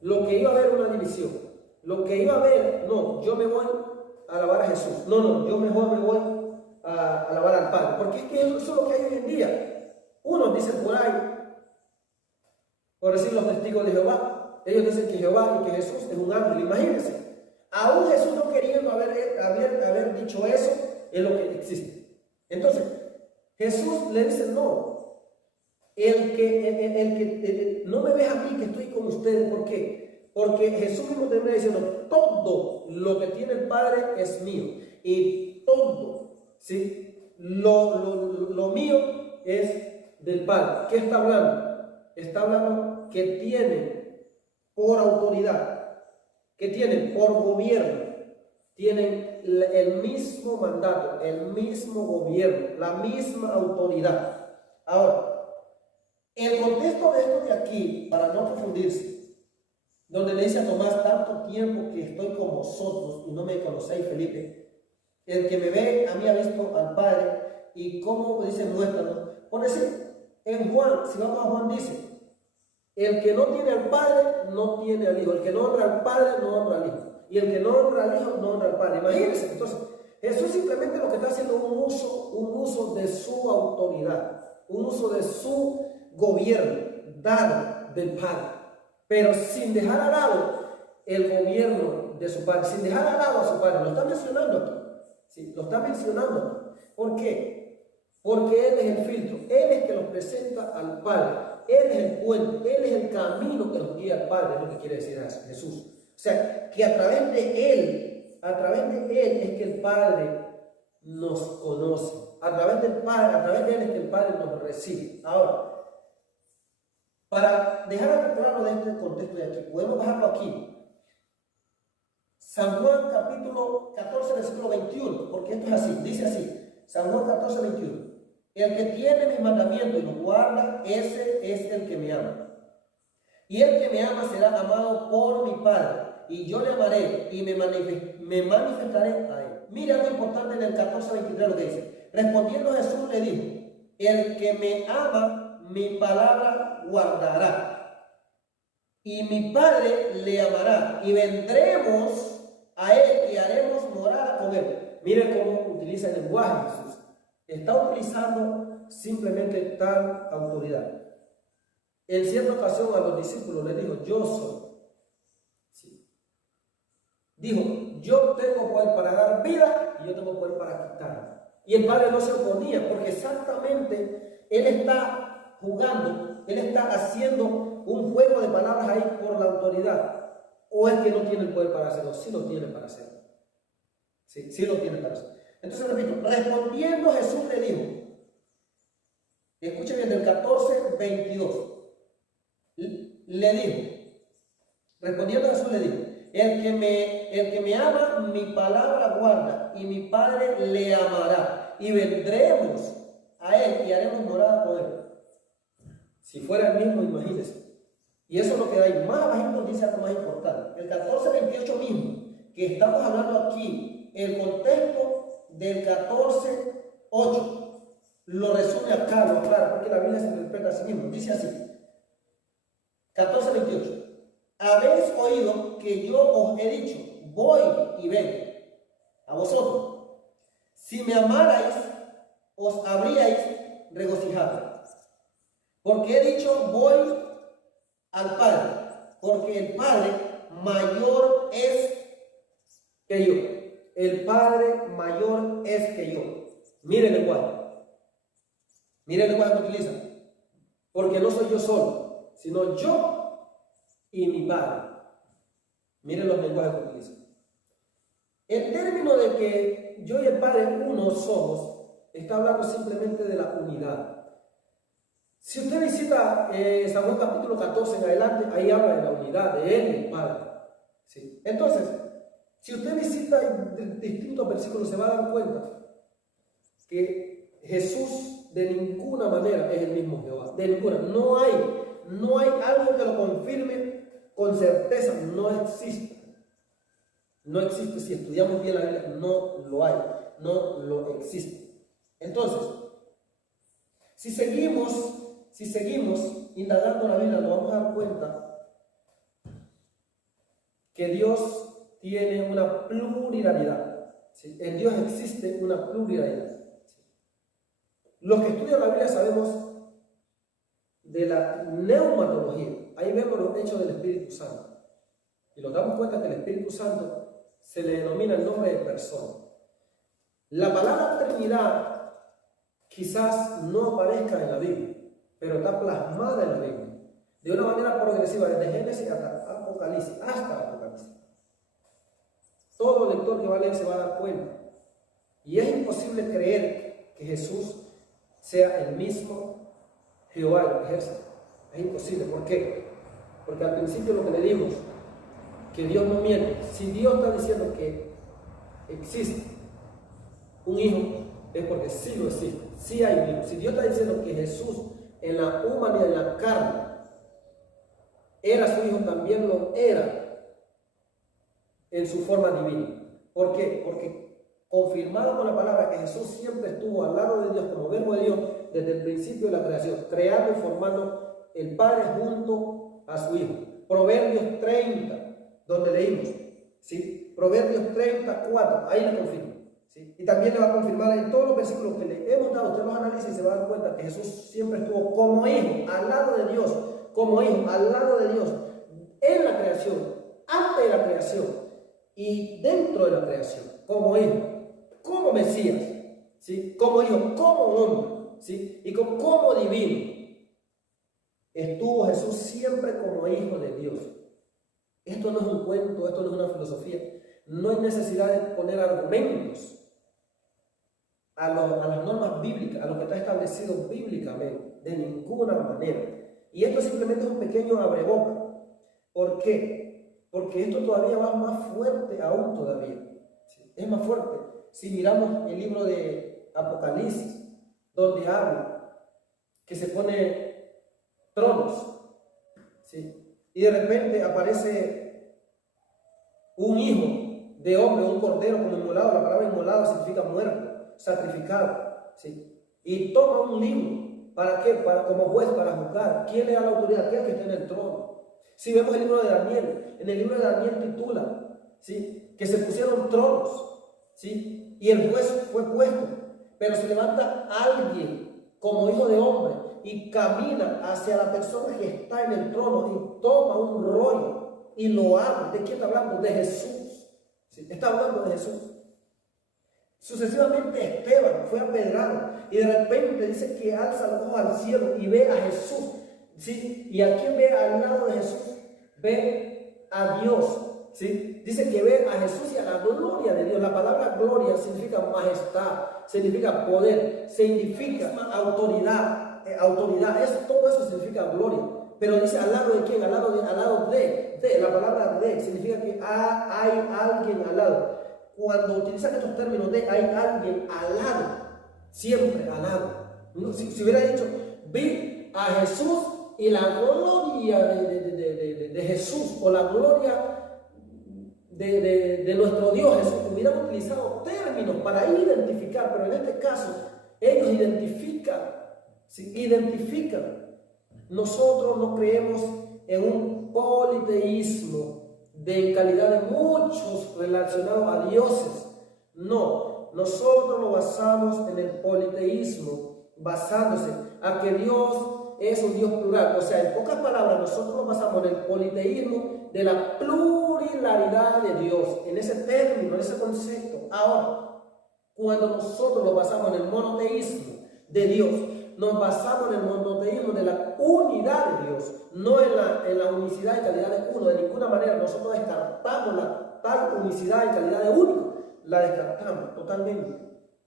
lo que iba a haber una división. Lo que iba a haber: no, yo me voy a alabar a Jesús. No, yo mejor me voy a alabar al Padre. Porque es que eso es lo que hay hoy en día. Unos dicen por ahí, por decir los testigos de Jehová, ellos dicen que Jehová y que Jesús es un ángel. Imagínense, aún Jesús no queriendo haber dicho eso, es lo que existe. Entonces, Jesús le dice: no, no me ves a mí que estoy con ustedes. ¿Por qué? Porque Jesús mismo termina diciendo: todo lo que tiene el Padre es mío, y todo, ¿sí?, lo mío es del Padre. ¿Qué está hablando? Está hablando que tienen por autoridad, que tienen por gobierno, tienen el mismo mandato, el mismo gobierno, la misma autoridad. Ahora, El contexto de esto de aquí, para no confundirse, donde le dice a Tomás, tanto tiempo que estoy con vosotros y no me conocéis, Felipe, el que me ve a mí ha visto al Padre, y como dice, muéstranos. Por decir, en Juan, si vamos a Juan, dice, el que no tiene al Padre no tiene al Hijo, el que no honra al Padre no honra al Hijo, y el que no honra al Hijo no honra al Padre. Imagínense, entonces, Jesús simplemente lo que está haciendo es un uso de su autoridad, un uso de su gobierno dado del Padre, pero sin dejar a lado el gobierno de su Padre, sin dejar a lado a su Padre. Lo está mencionando aquí, ¿sí? Lo está mencionando aquí. ¿Por qué? Porque Él es el filtro, Él es el que los presenta al Padre, Él es el puente, Él es el camino que los guía al Padre, es lo que quiere decir Jesús. O sea, que a través de Él es que el Padre nos conoce, a través del Padre, a través de Él es que el Padre nos recibe. Ahora, para dejar claro de este contexto de aquí, podemos bajarlo aquí. San Juan capítulo 14, versículo 21, porque esto es así, dice así, San Juan 14, 21. El que tiene mis mandamientos y los guarda, ese es el que me ama. Y el que me ama será amado por mi Padre, y yo le amaré y me manifestaré a él. Mira algo importante en el 14, 23 lo que dice. Respondiendo Jesús le dijo, el que me ama, mi palabra guardará, y mi Padre le amará, y vendremos a él y haremos morada con él. Miren cómo utiliza el lenguaje Jesús. Está utilizando simplemente tal autoridad. En cierta ocasión a los discípulos les dijo, yo soy. Sí. Dijo, yo tengo poder para dar vida y yo tengo poder para quitar. Y el Padre no se oponía porque exactamente Él está jugando, Él está haciendo un juego de palabras ahí por la autoridad. ¿O es que no tiene el poder para hacerlo? Sí lo tiene para hacerlo. Sí lo tiene para hacerlo. Entonces repito, respondiendo Jesús le dijo, escuchen bien, del 14, 22. Le dijo, respondiendo Jesús le dijo, el que me ama, mi palabra guarda, y mi Padre le amará, y vendremos a él y haremos morada con él. Si fuera el mismo, imagínense. Y eso es lo que hay. Más abajito dice algo más importante. El 14, 28 mismo, que estamos hablando aquí, el contexto del 14, 8, lo resume acá, lo aclara, porque la Biblia se interpreta a sí mismo. Dice así, 14, 28. Habéis oído que yo os he dicho, voy y ven a vosotros. Si me amarais, os habríais regocijado. Porque he dicho, voy al Padre, porque el Padre mayor es que yo. El Padre mayor es que yo. Miren el lenguaje. Miren el lenguaje que utiliza. Porque no soy yo solo, sino yo y mi Padre. Miren los lenguajes que utiliza. El término de que yo y el Padre uno somos, está hablando simplemente de la unidad. Si usted visita San Juan capítulo 14 en adelante, ahí habla de la unidad de Él y el Padre. ¿Sí? Entonces, si usted visita distintos versículos, se va a dar cuenta que Jesús de ninguna manera es el mismo Jehová. De ninguna. No hay algo que lo confirme con certeza. No existe. No existe. Si estudiamos bien la Biblia, no lo hay. No lo existe. Entonces, si seguimos indagando la Biblia, nos vamos a dar cuenta que Dios tiene una pluralidad. ¿Sí? En Dios existe una pluralidad. ¿Sí? Los que estudian la Biblia sabemos de la neumatología. Ahí vemos los hechos del Espíritu Santo. Y nos damos cuenta que el Espíritu Santo se le denomina el nombre de persona. La palabra Trinidad quizás no aparezca en la Biblia, pero está plasmada en la Biblia, de una manera progresiva, desde Génesis hasta Apocalipsis, Todo lector que va a leer se va a dar cuenta. Y es imposible creer que Jesús sea el mismo Jehová de los ejércitos. Es imposible. ¿Por qué? Porque al principio lo que le dimos, que Dios no miente. Si Dios está diciendo que existe un hijo, es porque sí lo existe. Sí hay un hijo. Si Dios está diciendo que Jesús en la humanidad, en la carne, era su Hijo, también lo era en su forma divina. ¿Por qué? Porque confirmado con la palabra que Jesús siempre estuvo al lado de Dios como verbo de Dios desde el principio de la creación, creando y formando el Padre junto a su Hijo. Proverbios 30, donde leímos, ¿sí? Proverbios 34, ahí le confirma, ¿sí? Y también le va a confirmar en todos los versículos que le hemos dado. Usted los analiza y se va a dar cuenta que Jesús siempre estuvo como Hijo, al lado de Dios, como Hijo, al lado de Dios, en la creación, antes de la creación y dentro de la creación, como Hijo, como Mesías, ¿sí? Como Hijo, como hombre, ¿sí? Y como divino. Estuvo Jesús siempre como Hijo de Dios. Esto no es un cuento, esto no es una filosofía. No hay necesidad de poner argumentos a las normas bíblicas, a lo que está establecido bíblicamente, de ninguna manera. Y esto simplemente es un pequeño abreboca. ¿Por qué? Porque esto todavía va más fuerte aún todavía. ¿Sí? Es más fuerte. Si miramos el libro de Apocalipsis, donde habla que se pone tronos, ¿sí? Y de repente aparece un hijo de hombre, un cordero como inmolado. La palabra inmolado significa muerto, sacrificado, ¿sí? Y toma un libro. ¿Para qué? Como juez, para juzgar. ¿Quién le da la autoridad? Aquel que está en el trono. Si vemos el libro de Daniel, en el libro de Daniel titula, ¿sí?, que se pusieron tronos, ¿sí? Y el juez fue puesto, pero se levanta alguien como hijo de hombre y camina hacia la persona que está en el trono y toma un rollo y lo abre. ¿De quién está hablando? De Jesús, ¿sí? Está hablando de Jesús. Sucesivamente Esteban fue apedrado y de repente dice que alza los ojos al cielo y ve a Jesús, ¿sí? ¿Y a quién ve al lado de Jesús? Ve a Dios, ¿sí? Dice que ve a Jesús y a la gloria de Dios. La palabra gloria significa majestad, significa poder, significa autoridad, todo eso significa gloria. Pero dice al lado de quién, al lado de la palabra de significa que hay alguien al lado. Cuando utilizan estos términos de hay alguien al lado, siempre al lado. Si hubiera dicho, vi a Jesús y la gloria de Jesús, o la gloria de nuestro Dios Jesús, hubieran utilizado términos para identificar, pero en este caso ellos identifican, ¿sí? Identifican. Nosotros no creemos en un politeísmo de calidad de muchos relacionados a dioses. No, nosotros lo basamos en el politeísmo, basándose a que Dios es un Dios plural. O sea, en pocas palabras, nosotros nos basamos en el politeísmo de la pluralidad de Dios, en ese término, en ese concepto. Ahora, cuando nosotros lo basamos en el monoteísmo de Dios, nos basamos en el monoteísmo de la unidad de Dios, no en la unicidad y calidad de uno. De ninguna manera nosotros descartamos la tal unicidad y calidad de único, la descartamos totalmente,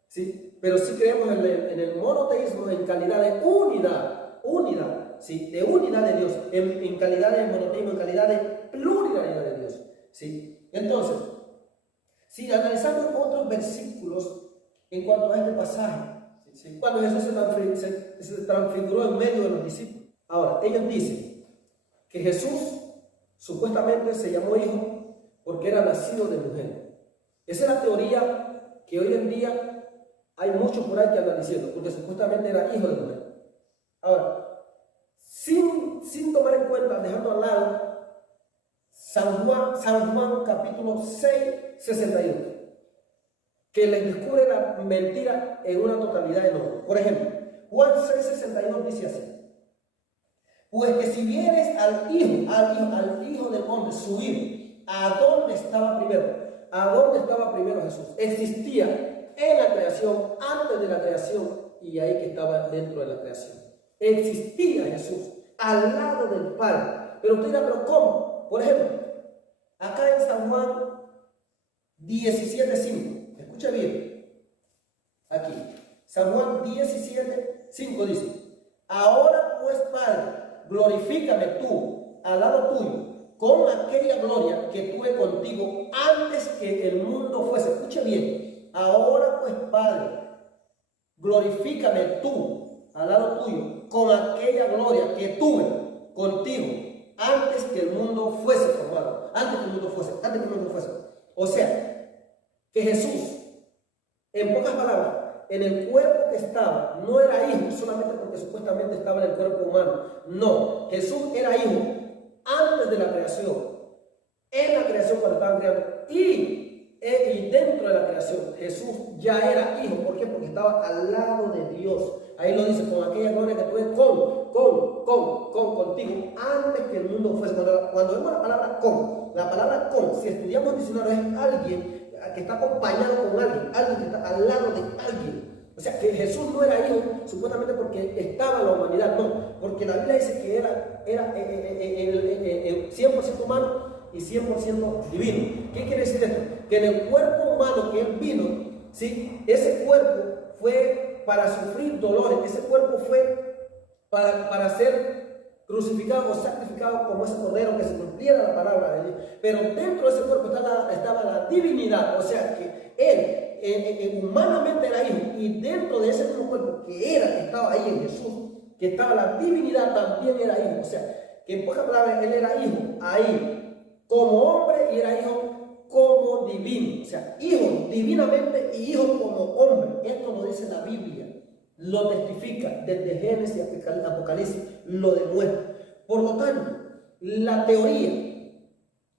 ¿sí? Pero sí creemos en el monoteísmo en calidad de unidad, ¿sí? De unidad de Dios, en calidad de monoteísmo, en calidad de pluralidad de Dios, ¿sí? Entonces, si analizamos otros versículos en cuanto a este pasaje, ¿sí? Cuando Jesús se transfiguró en medio de los discípulos. Ahora, ellos dicen que Jesús supuestamente se llamó hijo porque era nacido de mujer. Esa es la teoría que hoy en día hay muchos por ahí que andan diciendo, porque supuestamente era hijo de mujer. Ahora, sin tomar en cuenta, dejando al lado San Juan capítulo 6, 62, que les descubre la mentira en una totalidad enorme. Por ejemplo, Juan 6:62 dice así: pues que si vienes al hijo del hombre subir, ¿a dónde estaba primero? ¿A dónde estaba primero Jesús? Existía en la creación, antes de la creación, y ahí que estaba dentro de la creación. Existía Jesús al lado del Padre. Pero usted dirá, ¿pero cómo? Por ejemplo, acá en San Juan 17:5, escucha bien, aquí, San Juan 17:5 dice: ahora pues, Padre, glorifícame tú al lado tuyo con aquella gloria que tuve contigo antes que el mundo fuese. Escuche bien, ahora pues, Padre, glorifícame tú al lado tuyo con aquella gloria que tuve contigo antes que el mundo fuese formado, antes que el mundo fuese. O sea, que Jesús, en pocas palabras, en el cuerpo que estaba, no era hijo solamente porque supuestamente estaba en el cuerpo humano. No, Jesús era hijo antes de la creación, en la creación cuando estaban creando, y dentro de la creación, Jesús ya era hijo. ¿Por qué? Porque estaba al lado de Dios. Ahí lo dice, con aquella gloria que tuve contigo, antes que el mundo fuese. Cuando vemos la palabra con, si estudiamos el diccionario, es alguien que está acompañado con alguien que está al lado de alguien. O sea, que Jesús no era hijo supuestamente porque estaba en la humanidad, no, porque la Biblia dice que era 100% humano y 100% divino. ¿Qué quiere decir esto? Que en el cuerpo humano que él vino, ¿sí? Ese cuerpo fue para sufrir dolores, ese cuerpo fue para ser crucificado o sacrificado como ese cordero, que se cumpliera la palabra de Dios. Pero dentro de ese cuerpo estaba la divinidad, o sea que él humanamente era hijo, y dentro de ese mismo cuerpo que estaba ahí en Jesús, que estaba la divinidad, también era hijo. O sea, que en pocas palabras, él era hijo ahí como hombre y era hijo como divino. O sea, hijo divinamente y hijo como hombre. Esto lo dice la Biblia, lo testifica desde Génesis a Apocalipsis, lo demuestra. Por lo tanto, la teoría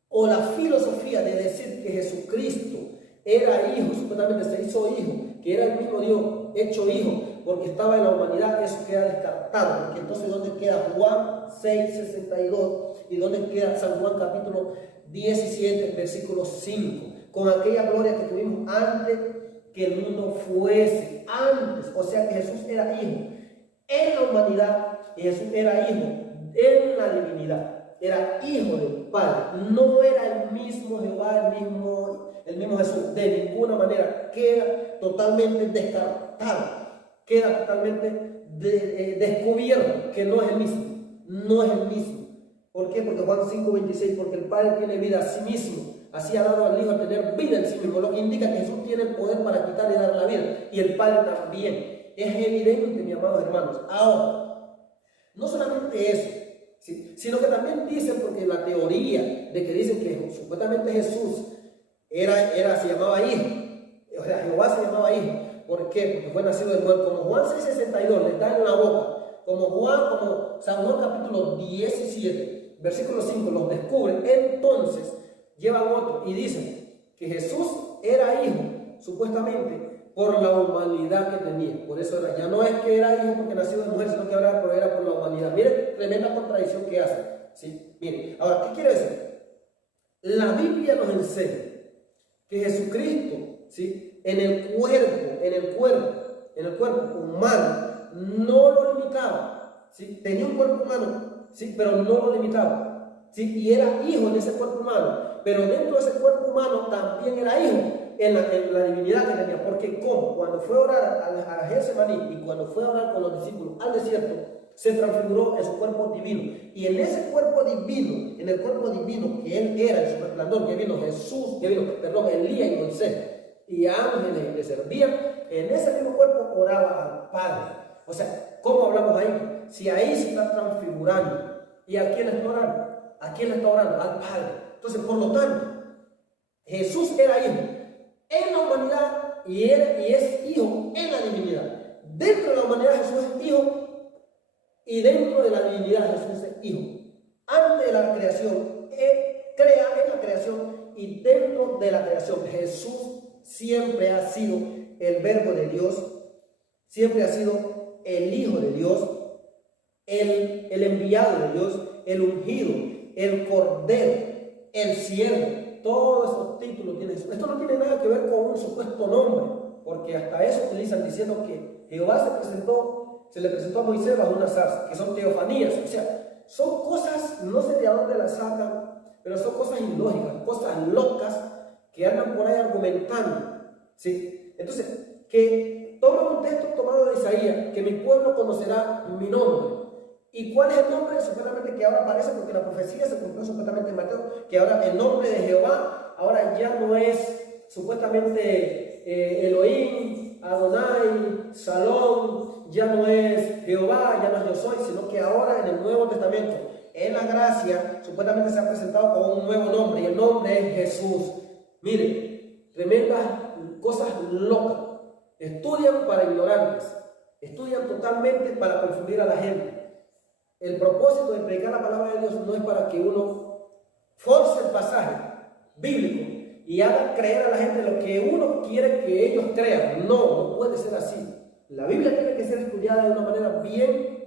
o la filosofía de decir que Jesucristo era hijo, supuestamente se hizo hijo, que era el mismo Dios hecho hijo porque estaba en la humanidad, eso queda descartado. Porque entonces, ¿dónde queda Juan 6:62 y dónde queda San Juan capítulo 17, versículo 5? Con aquella gloria que tuvimos antes que el mundo fuese, antes. O sea que Jesús era hijo en la humanidad y Jesús era hijo en la divinidad. Era hijo del Padre, no era el mismo Jehová, el mismo Jesús. De ninguna manera, queda totalmente descartado, queda totalmente descubierto que no es el mismo, no es el mismo. ¿Por qué? Porque Juan 5:26, porque el Padre tiene vida a sí mismo, así ha dado al Hijo a tener vida en sí mismo, lo que indica que Jesús tiene el poder para quitar y dar la vida, y el Padre también. Es evidente, mis amados hermanos. Ahora, no solamente eso, ¿sí?, sino que también dicen, porque la teoría de que dicen que supuestamente Jesús se llamaba hijo, o sea, Jehová se llamaba hijo. ¿Por qué? Porque fue nacido de mujer. Como Juan 6:62 le está en la boca, como San Juan capítulo 17, versículo 5 los descubre, entonces llevan otro y dicen que Jesús era hijo, supuestamente, por la humanidad que tenía. Por eso ya no es que era hijo porque nació de mujer, sino que ahora era por la humanidad. Miren, tremenda contradicción que hace, ¿sí? Miren, ahora, ¿qué quiere decir? La Biblia nos enseña que Jesucristo, ¿sí?, en el cuerpo humano, no lo limitaba, ¿sí? Tenía un cuerpo humano, ¿sí?, pero no lo limitaba, ¿sí? Y era hijo en ese cuerpo humano, pero dentro de ese cuerpo humano también era hijo en la divinidad que tenía. Porque cuando fue a orar a Getsemaní y cuando fue a orar con los discípulos al desierto, se transfiguró en su cuerpo divino, y en ese cuerpo divino, en el cuerpo divino que él era, en su resplandor, que vino Elías y Moisés y ángeles le servían, en ese mismo cuerpo oraba al Padre. O sea, ¿cómo hablamos ahí? Si ahí se está transfigurando, ¿y a quién está orando? ¿A quién le está orando? Al Padre. Entonces, por lo tanto, Jesús era hijo en la humanidad y es hijo en la divinidad. Dentro de la humanidad Jesús es hijo, y dentro de la divinidad Jesús es hijo. Antes de la creación, Él crea en la creación, y dentro de la creación Jesús siempre ha sido el Verbo de Dios, siempre ha sido el Hijo de Dios, el enviado de Dios, el ungido, el Cordero, el siervo. Todos esos títulos tienen. Esto no tiene nada que ver con un supuesto nombre, porque hasta eso utilizan diciendo que Jehová se le presentó a Moisés bajo una zarza, que son teofanías. O sea, son cosas, no sé de dónde las sacan, pero son cosas ilógicas, cosas locas que andan por ahí argumentando, ¿sí? Entonces, que toman un texto tomado de Isaías, que mi pueblo conocerá mi nombre. ¿Y cuál es el nombre? Supuestamente que ahora aparece, porque la profecía se cumplió supuestamente en Mateo, que ahora el nombre de Jehová ahora ya no es supuestamente Elohim, Adonai, Shalom, ya no es Jehová, ya no es yo soy, sino que ahora en el Nuevo Testamento, en la gracia, supuestamente se ha presentado con un nuevo nombre, y el nombre es Jesús. Mire, tremendas cosas locas. Estudian para ignorantes, estudian totalmente para confundir a la gente. El propósito de predicar la palabra de Dios no es para que uno force el pasaje bíblico y haga creer a la gente lo que uno quiere que ellos crean. No, no puede ser así. La Biblia tiene que ser estudiada de una manera bien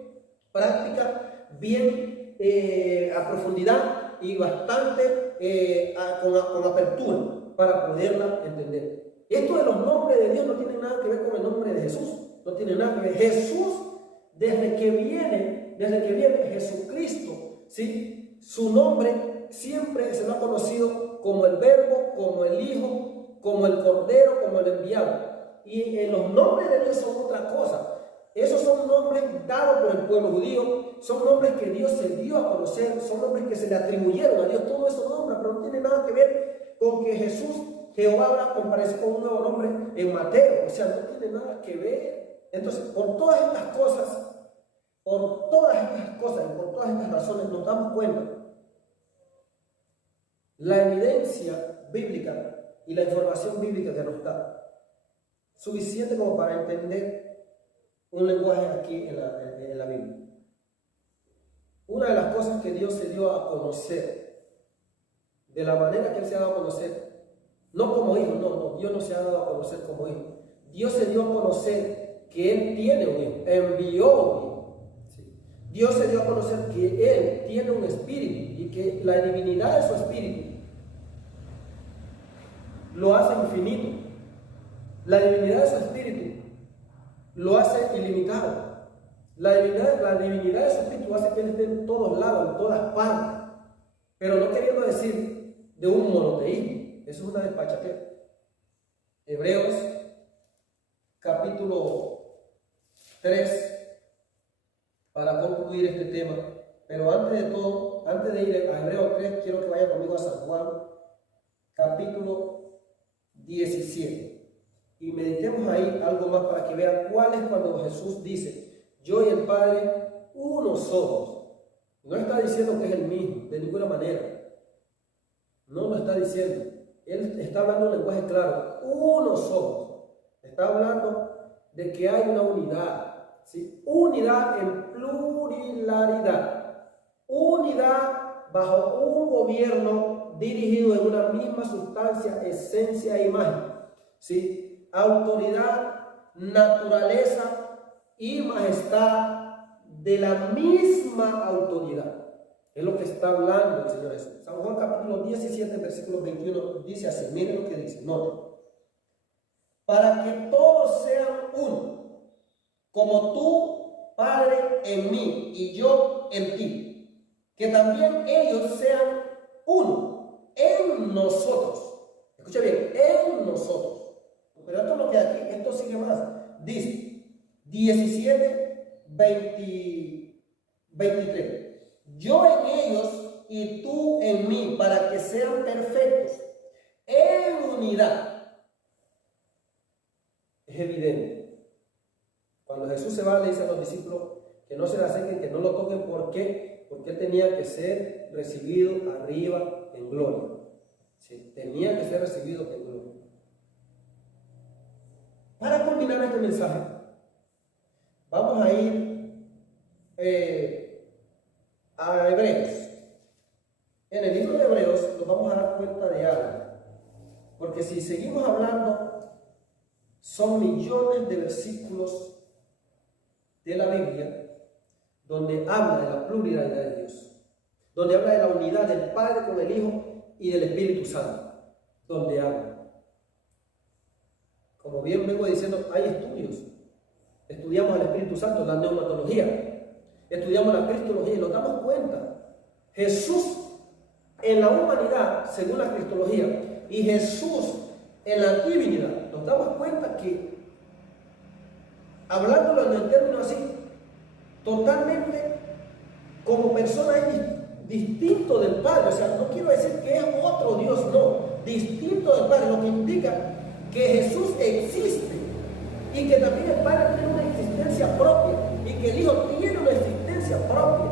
práctica, bien a profundidad y bastante con apertura para poderla entender. Esto de los nombres de Dios no tiene nada que ver con el nombre de Jesús. No tiene nada que ver. Jesús, desde que viene Jesucristo, ¿sí? Su nombre siempre se lo ha conocido como el Verbo, como el Hijo, como el Cordero, como el enviado. Y los nombres de Dios son otra cosa. Esos son nombres dados por el pueblo judío, son nombres que Dios se dio a conocer, son nombres que se le atribuyeron a Dios, todo eso nombra, pero no tiene nada que ver con que Jesús, Jehová, ahora comparece con un nuevo nombre en Mateo, o sea, no tiene nada que ver. Entonces, por todas estas cosas y por todas estas razones nos damos cuenta la evidencia bíblica y la información bíblica que nos da suficiente como para entender un lenguaje aquí en la Biblia. Una de las cosas que Dios se dio a conocer, de la manera que Él se ha dado a conocer, no como hijo, no, Dios no se ha dado a conocer como hijo. Dios se dio a conocer que Él tiene un hijo, envió un hijo. ¿Sí? Dios se dio a conocer que Él tiene un espíritu y que la divinidad de su espíritu lo hace infinito. La divinidad de su espíritu lo hace ilimitado. La divinidad de su espíritu hace que Él esté en todos lados, en todas partes. Pero no queriendo decir de un monoteísmo. Eso es una despachatez. Hebreos capítulo 3, para concluir este tema. Pero antes de todo, antes de ir a Hebreos 3, quiero que vaya conmigo a San Juan capítulo 17. Y meditemos ahí algo más para que vean cuál es cuando Jesús dice: yo y el Padre uno somos. No está diciendo que es el mismo, de ninguna manera. No lo está diciendo. Él está hablando un lenguaje claro. Uno somos. Está hablando de que hay una unidad. ¿Sí? Unidad en pluralidad. Unidad bajo un gobierno dirigido en una misma sustancia, esencia e imagen. ¿Sí? Autoridad, naturaleza y majestad de la misma autoridad. Es lo que está hablando el Señor Jesús. San Juan capítulo 17, versículo 21 dice así. Miren lo que dice, noten. Para que todos sean uno, como tú, Padre, en mí y yo en ti, que también ellos sean uno en nosotros. Escucha bien, en nosotros. Pero esto no queda aquí, esto sigue más. Dice 17, 23. Yo en ellos y tú en mí, para que sean perfectos en unidad. Es evidente. Cuando Jesús se va, le dice a los discípulos que no se le acerquen, que no lo toquen. ¿Por qué? Porque Él tenía que ser recibido arriba en gloria. ¿Sí? Tenía que ser recibido en gloria. Para culminar este mensaje, vamos a ir a Hebreos. En el libro de Hebreos nos vamos a dar cuenta de algo. Porque si seguimos hablando, son millones de versículos de la Biblia donde habla de la pluralidad de Dios. Donde habla de la unidad del Padre con el Hijo y del Espíritu Santo. Donde habla. Como bien vengo diciendo, hay estudios. Estudiamos al Espíritu Santo, la neumatología. Estudiamos la cristología y nos damos cuenta. Jesús en la humanidad, según la cristología, y Jesús en la divinidad, nos damos cuenta que, hablándolo en el término así, totalmente como persona es distinto del Padre. O sea, no quiero decir que es otro Dios, no. Distinto del Padre, lo que indica que Jesús existe y que también el Padre tiene una existencia existencia propia y que el Hijo tiene una existencia propia,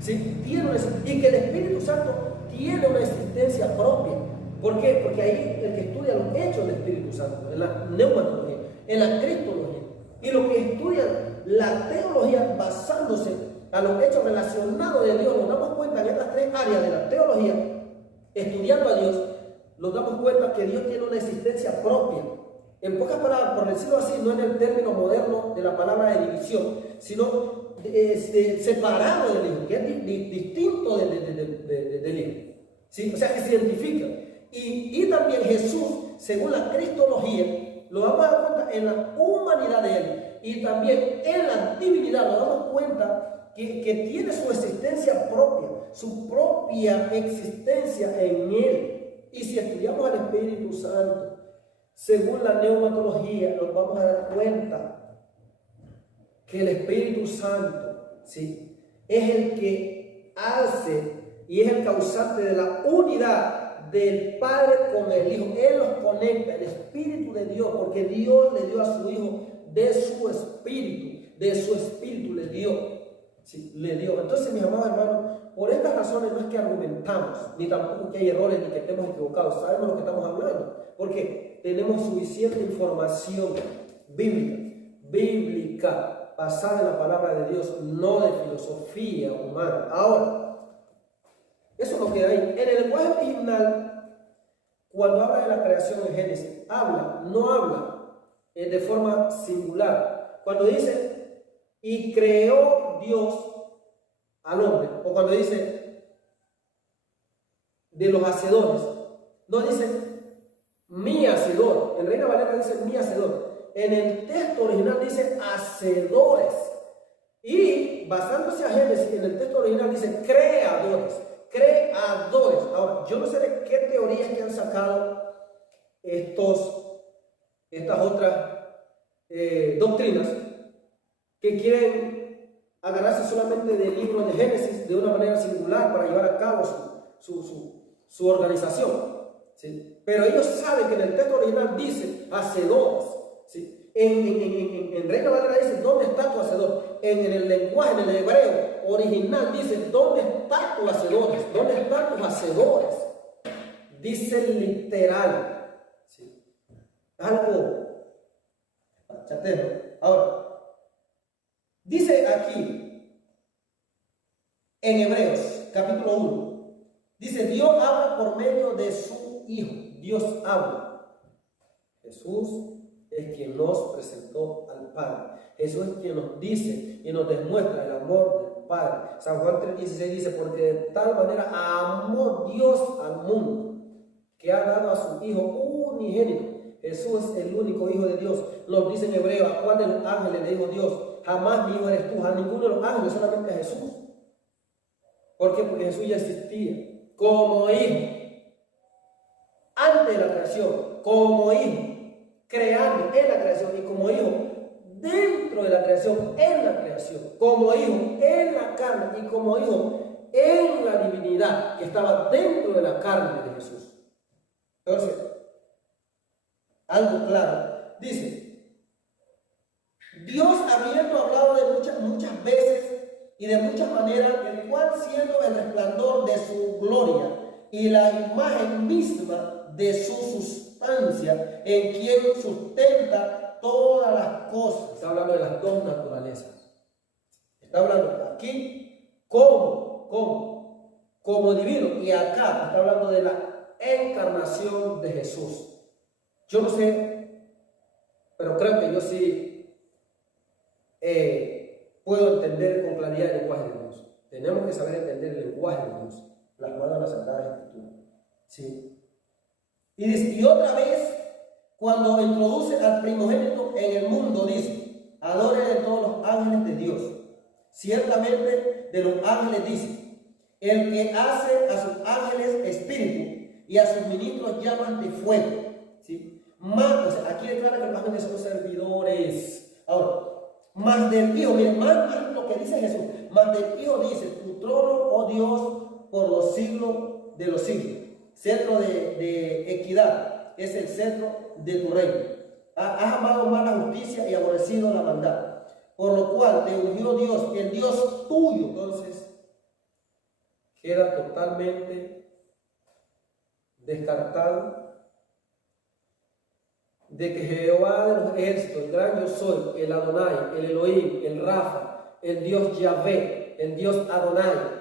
¿sí? Y que el Espíritu Santo tiene una existencia propia. ¿Por qué? Porque ahí el que estudia los hechos del Espíritu Santo, en la neumatología, en la cristología, y los que estudian la teología basándose a los hechos relacionados de Dios, nos damos cuenta en estas tres áreas de la teología, estudiando a Dios, nos damos cuenta que Dios tiene una existencia propia. En pocas palabras, por decirlo así, no en el término moderno de la palabra de división, sino separado del Hijo, que es distinto del Hijo. ¿Sí? O sea, que se identifica. Y también Jesús, según la cristología, lo vamos a dar cuenta en la humanidad de Él y también en la divinidad, nos damos cuenta que tiene su existencia propia, su propia existencia en Él. Y si estudiamos al Espíritu Santo, según la neumatología, nos vamos a dar cuenta que el Espíritu Santo, ¿sí?, es el que hace y es el causante de la unidad del Padre con el Hijo. Él los conecta, el Espíritu de Dios, porque Dios le dio a su Hijo de su Espíritu le dio. Sí, le dio. Entonces, mis amados hermanos, por estas razones no es que argumentamos, ni tampoco que hay errores, ni que estemos equivocados. Sabemos lo que estamos hablando, porque tenemos suficiente información bíblica, basada en la palabra de Dios, no de filosofía humana. Ahora, eso es lo que hay. En el lenguaje original, cuando habla de la creación en Génesis, no habla de forma singular. Cuando dice, y creó Dios al hombre, o cuando dice, de los hacedores, no dice, mi hacedor. En Reina Valera dice, mi hacedor. En el texto original dice, hacedores. Y basándose a Génesis, en el texto original dice, creadores. Ahora, yo no sé de qué teorías que han sacado estas otras doctrinas que quieren agarrarse solamente del libro de Génesis de una manera singular para llevar a cabo su organización, ¿sí? Pero ellos saben que en el texto original dice hacedores, ¿sí? En Reina Valera dice, ¿dónde está tu hacedor? En el lenguaje, en el hebreo original dice, ¿dónde están tus hacedores? ¿Dónde están tus hacedores? Dice literal, ¿sí? Algo chatero. Ahora, dice aquí en Hebreos capítulo 1, dice, Dios habla por medio de su Hijo. Dios habla. Jesús es quien nos presentó al Padre. Jesús es quien nos dice y nos demuestra el amor del Padre. San Juan 3:16 dice, porque de tal manera amó Dios al mundo, que ha dado a su Hijo unigénito. Jesús es el único Hijo de Dios. Nos dice en Hebreo, ¿a cuál de los ángeles le dijo Dios? Jamás mi hijo eres tú, a ninguno de los ángeles, solamente a Jesús. ¿Por qué? Porque Jesús ya existía como Hijo antes de la creación, como Hijo creando en la creación, y como Hijo dentro de la creación, en la creación, como Hijo en la carne y como Hijo en la divinidad que estaba dentro de la carne de Jesús. Entonces, algo claro, dice, Dios habiendo hablado de muchas veces y de muchas maneras, el cual siendo el resplandor de su gloria y la imagen misma de su sustancia, en quien sustenta todas las cosas. Está hablando de las dos naturalezas. Está hablando aquí como divino, y acá está hablando de la encarnación de Jesús. Yo no sé, pero creo que yo sí puedo entender con claridad el lenguaje de Dios. Tenemos que saber entender el lenguaje de Dios, plasmado en las Sagradas Escrituras. ¿Sí? Y otra vez, cuando introduce al primogénito en el mundo, dice, adore de todos los ángeles de Dios. Ciertamente de los ángeles dice, el que hace a sus ángeles espíritu y a sus ministros llamas de fuego. ¿Sí? Más, o sea, aquí declara que los ángeles son servidores. Ahora, más del Hijo, miren, más lo que dice Jesús, más del Hijo dice, tu trono, oh Dios, por los siglos de los siglos. Centro de equidad, es el centro de tu reino. Has amado más la justicia y aborrecido la maldad. por lo cual te ungió Dios, el Dios tuyo. Entonces, queda totalmente descartado de que Jehová de los ejércitos, el gran yo soy, el Adonai, el Elohim, el Rafa, el Dios Yahvé, el Dios Adonai,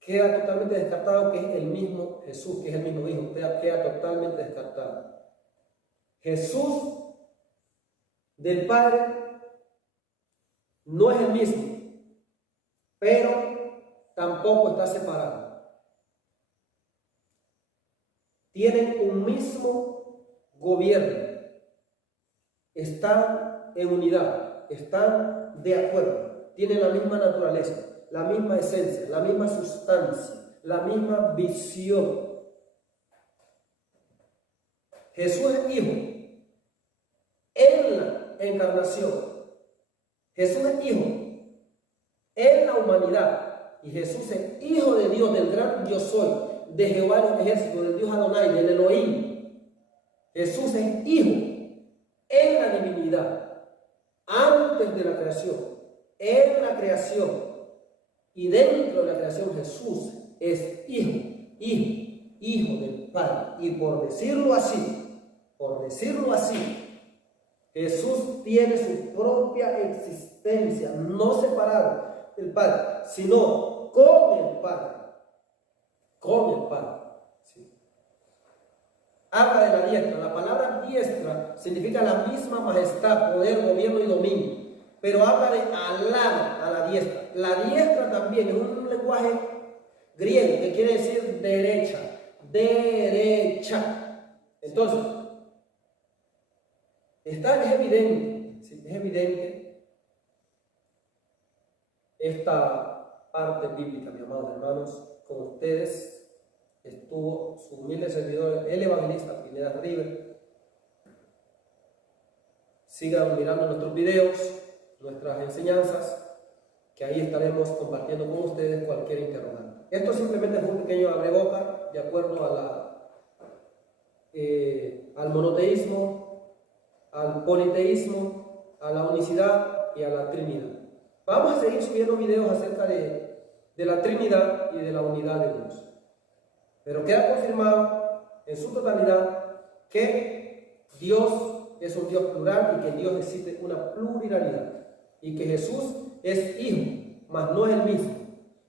queda totalmente descartado que es el mismo Jesús, que es el mismo Hijo, queda totalmente descartado. Jesús del Padre no es el mismo, pero tampoco está separado. Tienen un mismo gobierno, están en unidad, están de acuerdo, tienen la misma naturaleza, la misma esencia, la misma sustancia, la misma visión. Jesús es Hijo en la encarnación. Jesús es Hijo en la humanidad. Y Jesús es Hijo de Dios, del gran yo soy, de Jehová de los ejércitos, del Dios Adonai, del Elohim. Jesús es Hijo en la divinidad, antes de la creación, en la creación. Y dentro de la creación Jesús es hijo del Padre. Y por decirlo así, Jesús tiene su propia existencia, no separado del Padre, sino con el Padre. Con el Padre. ¿Sí? Habla de la diestra. La palabra diestra significa la misma majestad, poder, gobierno y dominio. Pero habla de alada a la diestra. La diestra también es un lenguaje griego que quiere decir derecha. Derecha. Entonces, es evidente, ¿sí? Es evidente esta parte bíblica, mis amados hermanos. Con ustedes estuvo su humilde servidor, el evangelista Pineda River. Sigan mirando nuestros videos, nuestras enseñanzas, que ahí estaremos compartiendo con ustedes cualquier interrogante. Esto simplemente fue un pequeño abreboca de acuerdo a al monoteísmo, al politeísmo, a la unicidad y a la Trinidad. Vamos a seguir subiendo videos acerca de la Trinidad y de la unidad de Dios. Pero queda confirmado en su totalidad que Dios es un Dios plural y que en Dios existe una pluralidad. Y que Jesús es Hijo, mas no es el mismo.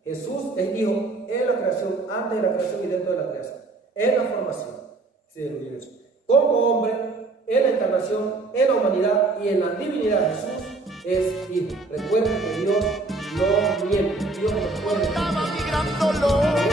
Jesús es Hijo en la creación, antes de la creación y dentro de la creación. En la formación del universo. Como hombre, en la encarnación, en la humanidad y en la divinidad, Jesús es Hijo. Recuerden que Dios no miente. Dios nos puede. Estaba mirándolo.